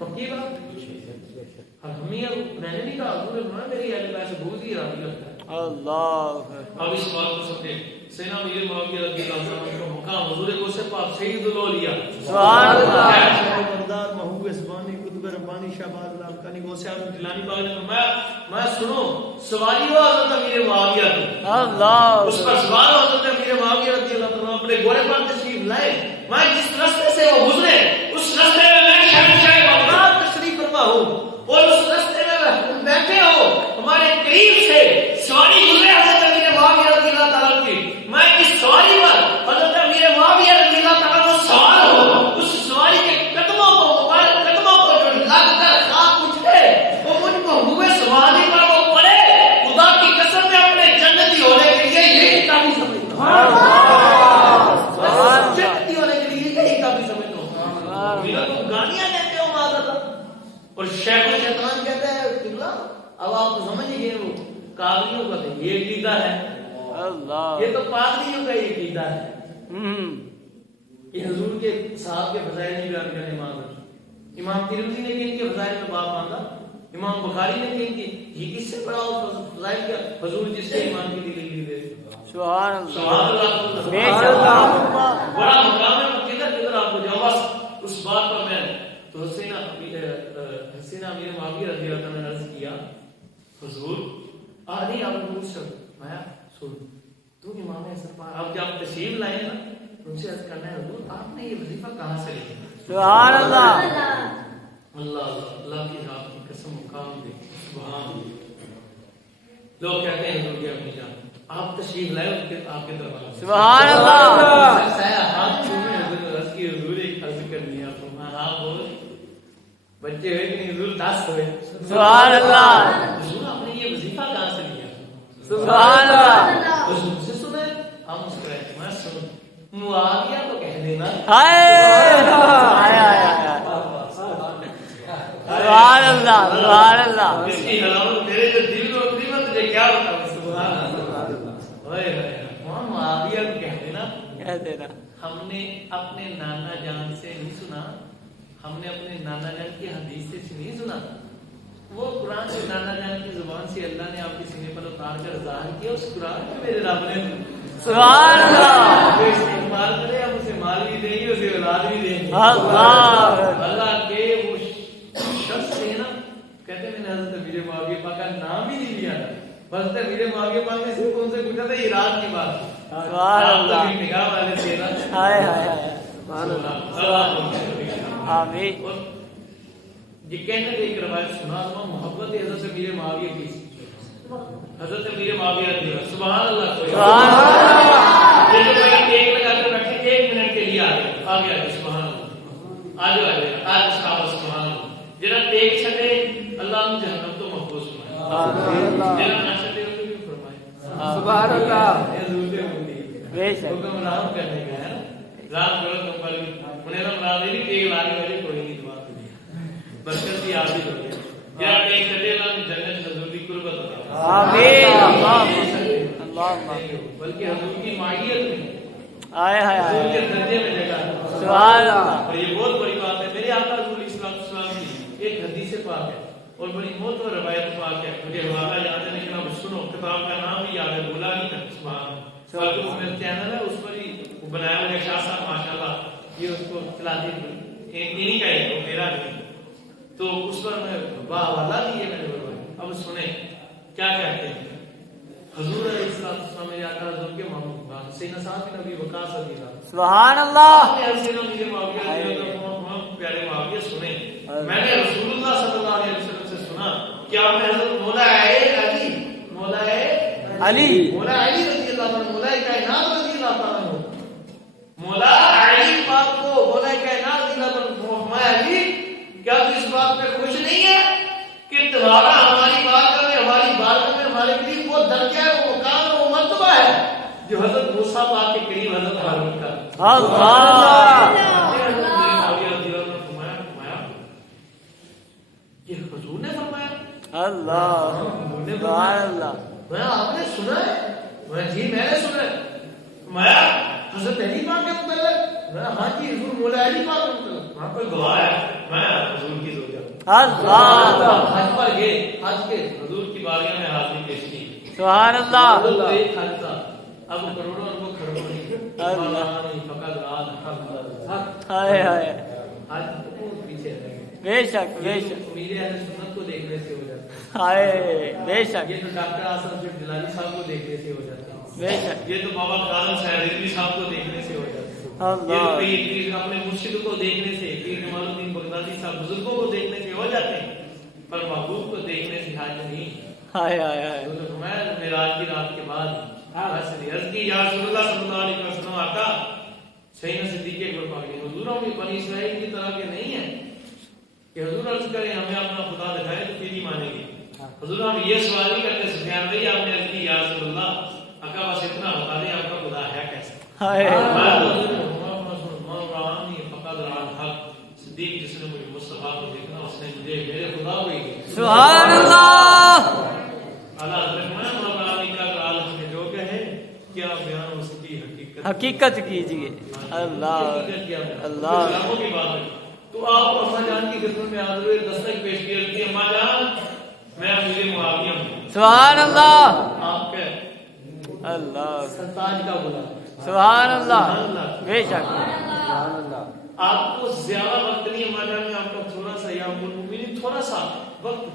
پکی بات میں نے نہیں کہا حضور نے فرمایا میری اہل بیت سے بغض ہی راضی کرتا ہے. اللہ اب اس بات کو سمجھے سینا امیر معاویہ رضی اللہ عنہ کا مقام حضور کو سے پاک سید الاولیاء سبحان اللہ مردار محبوب زبانی قطب ربانی شہباز اللہ کانی وہ سے جیلانی پاک نے فرمایا میں سنو سواری ہوا حضرت امیر معاویہ کی اللہ اس پر سوار ہو حضرت امیر معاویہ رضی اللہ عنہ اپنے گھوڑے پر تشریف لائے میں جس راستے سے وہ گزرے اس راستے میں میں شہنشاہ بغداد تشریف فرما ہوں اور اس راستے میں ہم بیٹھے ہو ہمارے قریب سے سواری گزرے حضرت امیر معاویہ رضی اللہ تعالیٰ کی میں اس سواری پر حضرت امیر معاویہ رضی اللہ تعالیٰ کو سوار ہو اس سواری کے قدموں کو مبارک قدموں کو جو لگ کر خاک اٹھے وہ مجھ کو ہوئے سواری پر وہ پڑے خدا کی قسم میں اپنے جنتی ہونے کے لیے یہی کافی سمجھتا ہوں جنتی ہونے کے لیے یہی کافی سمجھتا ہوں میرا تم گالیاں دیتے ہو معذرت اور شیخ و شیطان کہتا ہے قبلہ اب آپ سمجھ گئے وہ قاضیوں کا تو یہ عقیدہ ہے اللہ یہ تو پادریوں کا یہ عقیدہ ہے کہ حضور کے صاحب کے فضائل نہیں بیان کرنے معذرت. امام ترمذی نے کہ ان کے فضائل میں باب باندھا, امام بخاری نے کہ یہ کس سے بڑا فضائل کیا حضور جس کے ایمان کی دلیل دے. سبحان اللہ سبحان اللہ بے شک بڑا مقام ہے. کدھر آپ کو جاؤ بس اس بات پر میں تو حسینہ امیر معاویہ رضی اللہ عنہ نے عرض کیا حضور نہیں آپ کو پوچھ میں سن تو امام حسن پاک آپ جب تشریف لائے نا ان سے عرض کرنا ہے حضور آپ نے یہ وظیفہ کہاں سے لیا؟ سبحان اللہ اللہ اللہ کی ذات کی قسم مقام دے سبحان. لوگ کہتے ہیں حضور کی اپنی جان آپ تشریف لائے ان کے آپ کے دربار سبحان اللہ ہاتھ چھوڑے حضور عرض کی حضور ایک عرض کرنی ہے آپ کو میں ہاں بول بچے ہوئے کہ نہیں حضور 10 ہوئے. سبحان اللہ حضور آپ نے یہ وظیفہ کہاں سے لیا؟ سبحان اللہ حضور سے سنا ہے ہم مسکرائے میں سن معاویہ کو کہہ دینا ہائے سبحان اللہ سبحان اللہ اس کی حلاوت میرے جو دل میں اتری میں تجھے کیا بتاؤں. سبحان اللہ وہاں معاویہ کو کہہ دینا کہہ دینا ہم نے اپنے نانا جان سے نہیں سنا, ہم نے اپنے نانا جان کی حدیث سے نہیں سنا, وہ قرآن سے نانا جان کی زبان سے اللہ نے آپ کے سینے پر اتار کر ظاہر کیا. اس قرآن میں میرے رب نے سبحان اللہ استعمال کرے ہم اسے مال بھی دیں گے اسے اولاد بھی دیں گے. اللہ کے وہ شخص تھے نا کہتے ہیں میں نے حضرت امیر معاویہ پاک کا نام ہی نہیں لیا تھا. حضرت امیر معاویہ پاک نے صرف ان سے پوچھا تھا یہ رات کی بات ہے. سبحان اللہ نگاہ والے تھے نا. ہائے ہائے آمین. یہ کہنے کے ایک روایت سنا تھا محبت حضرت امیر معاویہ کی حضرت امیر معاویہ کی سبحان اللہ سبحان اللہ یہ جو میں ایک لگا کر بیٹھے 1 منٹ کے لیے آ گیا سبحان اللہ آج صحابہ سبحان اللہ جنہاں ٹیک چھٹے اللہ نے جہنم تو محفوظ فرمائے جنہاں نہ چھٹے ان کو بھی فرمائے سبحان اللہ حضور دے ہوندی بے شک حکم رام کرنے کا ہے رام کرو تم پر انہیں رام راہ نہیں ٹیک لانے والے کوئی نہیں دعا برکت بھی آپ ہی دو گے یا ایک چھٹے اللہ نے جنت حضور کی قربت ہوتا آمین اللہ بلکہ حضور کی مائیت میں آئے ہائے حضور کے درجے میں جگہ سبحان اللہ. اور یہ بہت بڑی بات ہے. میرے آقا رسول اسلام کی ایک حدیث پاک ہے اور بڑی موت روایت پاک ہے. مجھے حوالہ یاد ہے لیکن اب سنو کتاب کا نام بھی یاد ہے بولا نہیں ہے سبحان اللہ. میرا چینل ہے اس پر ہی بنایا ہوا ہے شاہ صاحب ماشاءاللہ یہ اس کو چلاتے انہیں کا ہے وہ میرا نہیں تو اس پر میں حوالہ دی ہے میرے بھائی. اب سنیں کیا کہتے ہیں حضور علیہ السلام میرے آقا حضور کے ماموں سیدنا سعد بن ابی وقاص رضی اللہ سبحان اللہ پیارے معاویہ سنیں میں نے رسول اللہ صلی اللہ علیہ وسلم سے سنا کہ آپ نے حضرت مولا علی رضی اللہ عنہ مولا کائنات رضی اللہ عنہ مولا علی پاک کو مولا کائنات رضی اللہ عنہ فرمایا علی کیا تو اس بات پہ خوش نہیں ہے کہ تمہارا ہماری بارگاہ میں ہمارے قریب وہ درجہ ہے وہ مقام ہے وہ مرتبہ ہے جو حضرت موسیٰ پاک کے قریب حضرت ہارون کا اللہ یہ حضور نے فرمایا اللہ سبحان اللہ میں آپ نے سنا ہے میں جی میں نے سنا ہے فرمایا حضرت علی پاک کے متعلق؟ ہاں جی حضور مولا علی پاک کے متعلق وہاں کوئی گواہ ہے؟ میں حضور کی زوجہ اللہ حج پر گئے، حج کے حضور کی بارگاہ میں حاضری پیش کی، سبحان اللہ حضور کا ایک حج تھا، اب کروڑوں اربوں کھڑوں نہیں، اللہ فقط رات حق ہائے ہائے حج بہت پیچھے رہ گئے۔ بے شک بے شک امیر اہل سنت کو دیکھنے سے ہو جاتا ہے، ہائے بے شک یہ تو ڈاکٹر آصف جلالی صاحب کو دیکھنے سے ہو جاتا ہے، بے شک یہ تو بابا کاظم صاحب رضوی صاحب کو دیکھنے سے ہو جاتا ہے، یہ تو پیر اپنے مرشد کو دیکھنے سے، پیر جمال الدین بغدادی صاحب بزرگوں کو دیکھنے سے ہو جاتے ہیں، پر محبوب کو دیکھنے سے حاجت نہیں۔ ہائے ہائے ہائے میں معراج کی رات کے بعد عرض کی یا رسول اللہ صلی اللہ علیہ وسلم آقا صحیح صدیق اکبر پاک نے حضور ہم بنی اسرائیل کی طرح کے نہیں ہیں کہ حضور عرض کریں ہمیں اپنا خدا دکھائے تو پھر ہی مانیں گے، حضور ہم یہ سوال نہیں کرتے، سفیان بھائی آپ نے عرض کی یا رسول اللہ آقا بس اتنا بتا دیں آپ کا خدا ہے کیسا؟ ہائے صدیق جس نے مجھے مصطفیٰ کو دیکھنا اس نے مجھے میرے خدا کو ہی دیکھا۔ سبحان اللہ اللہ الرحمن کا عالم میں جو کہے کیا بیان اس کی حقیقت حقیقت کیجیے اللہ اللہ کی بات ہے۔ تو آپ اماں جان کی خدمت میں حاضر ہوئے دستک پیش کی رکھتی ہے، اماں جان میں امیر معاویہ ہوں، سبحان اللہ آپ کے اللہ سرتاج کا غلام، سبحان اللہ بے شک سبحان اللہ آپ کو زیادہ وقت نہیں اماں جان میں آپ کا تھوڑا سا یا المؤمنین تھوڑا سا وقت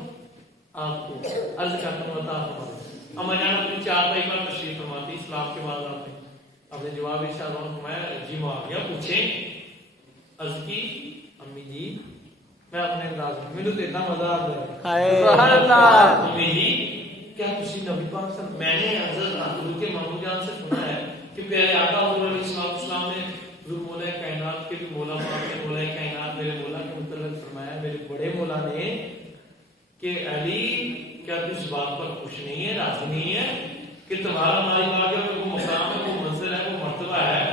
آپ کو عرض کا عطا فرمائے۔ اماں جان اپنی چارپائی پر تشریف فرماتی، اسلام کے بعد آپ نے اپنے جواب ارشاد فرمایا جی معاویہ پوچھیں، عرض کی امی جی میں اپنے انداز میں مجھے تو اتنا مزہ آتا ہے، ہائے سبحان اللہ امی جی کیا کسی نبی پاک سے میں نے حضرت حضور کے مامو جان سے سنا ہے کہ پیارے آقا حضور علیہ السلام نے حضور مولا کائنات کے بھی مولا پاک کے مولا کائنات میرے مولا کے متعلق فرمایا، میرے بڑے مولا نے کہ علی کیا تو اس بات پر خوش نہیں ہے، راضی نہیں ہے کہ تمہارا ہماری بارگاہ میں وہ مقام ہے، وہ منزل ہے، وہ مرتبہ ہے،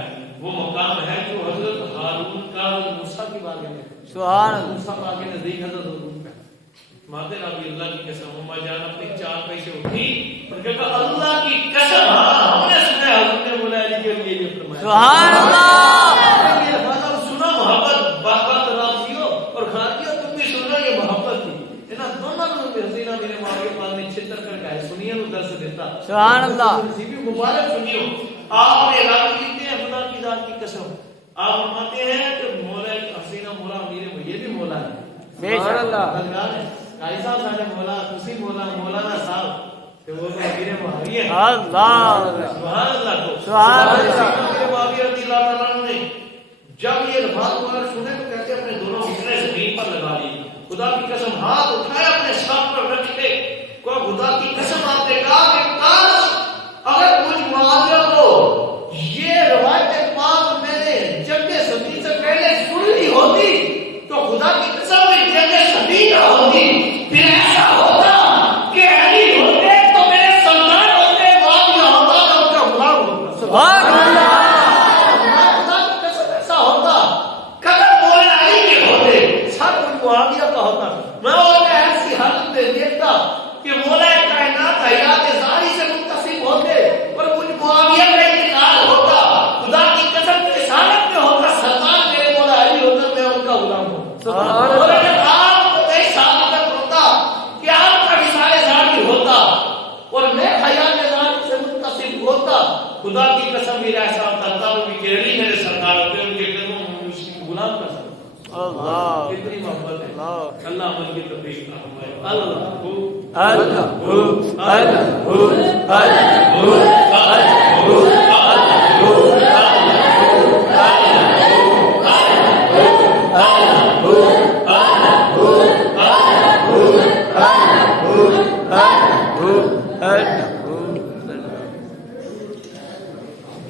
وہ مقام ہے جو حضرت ہارون کا موسیٰ کی بارگاہ میں سبحان اللہ موسیٰ پاک کے نزدیک حضرت حضور کا ماتے نبی اللہ کی قسم اماں جان اپنی چار پیسے اٹھی اور کہا اللہ کی قسم ہم نے سنا حضرت نے مولا علی کے لیے یہ فرمایا، سبحان اللہ یہ الفاظ سنا محبت بات راضیو اور خاطیو تم بھی سننا یہ محبت تھی، انہاں دونوں نے حسینہ میرے ماں کے پاس میں چھتر کر گئے سنیے نو درس دیتا سبحان اللہ مبارک سنیو، آپ نے اعلان کیتے ہیں خدا کی ذات کی قسم، آپ فرماتے ہیں کہ مولا حسینہ مولا امیر یہ بھی مولا ہے، بے شک قاری صاحب ساڈے مولا تسی مولا مولانا صاحب کہ وہ تو امیر معاویہ ہے، اللہ سبحان اللہ کو سبحان اللہ امیر معاویہ رضی اللہ تعالیٰ عنہ نے جب یہ الفاظ مبارک سنے تو کہتے اپنے دونوں گھٹنے زمین پر لگا لیے، خدا کی قسم ہاتھ اٹھائے اپنے سر پر رکھے کو خدا کی قسم آپ نے کہا کہ کاش اگر مجھ معاویہ کو یہ روایت پاک میں نے جنگ صدی سے پہلے سن لی ہوتی تو خدا کی قسم میں جنگ صدی نہ ہوتی، پھر ایسا ہوتا کہ علی ہوتے تو میرے سردار ہوتے، معاویہ ہوتا تو ان کا غلام ہوتا، سبحان اللہ خدا کی قسم ایسا ہوتا، قدر مولا علی کے ہوتے سب ان معاویہ کا ہوتا، میں اور ایسی حالت میں دیکھتا کہ مولا کائنات حیات ظاہری سے متصف ہوتے اور مجھ معاویہ کا انتقال ہوتا، خدا کی قسم اس حالت میں ہوتا سردار میرے مولا علی ہوتا، میں ان کا غلام ہوتا، سبحان اور اگر آپ کو کئی سال تک ہوتا کہ آپ کا وصال ظاہری ہوتا اور میں حیات ظاہری سے متصف ہوتا، خدا کی قسم میرا ایسا ہوتا وہ بھی کہ علی میرے سردار ہوتے، ان کے قدموں میں اس کی غلام کر سکتا، اللہ کتنی محبت ہے، اللہ اللہ عمل کی توفیق عطا فرمائے، اللہ اللہ اللہ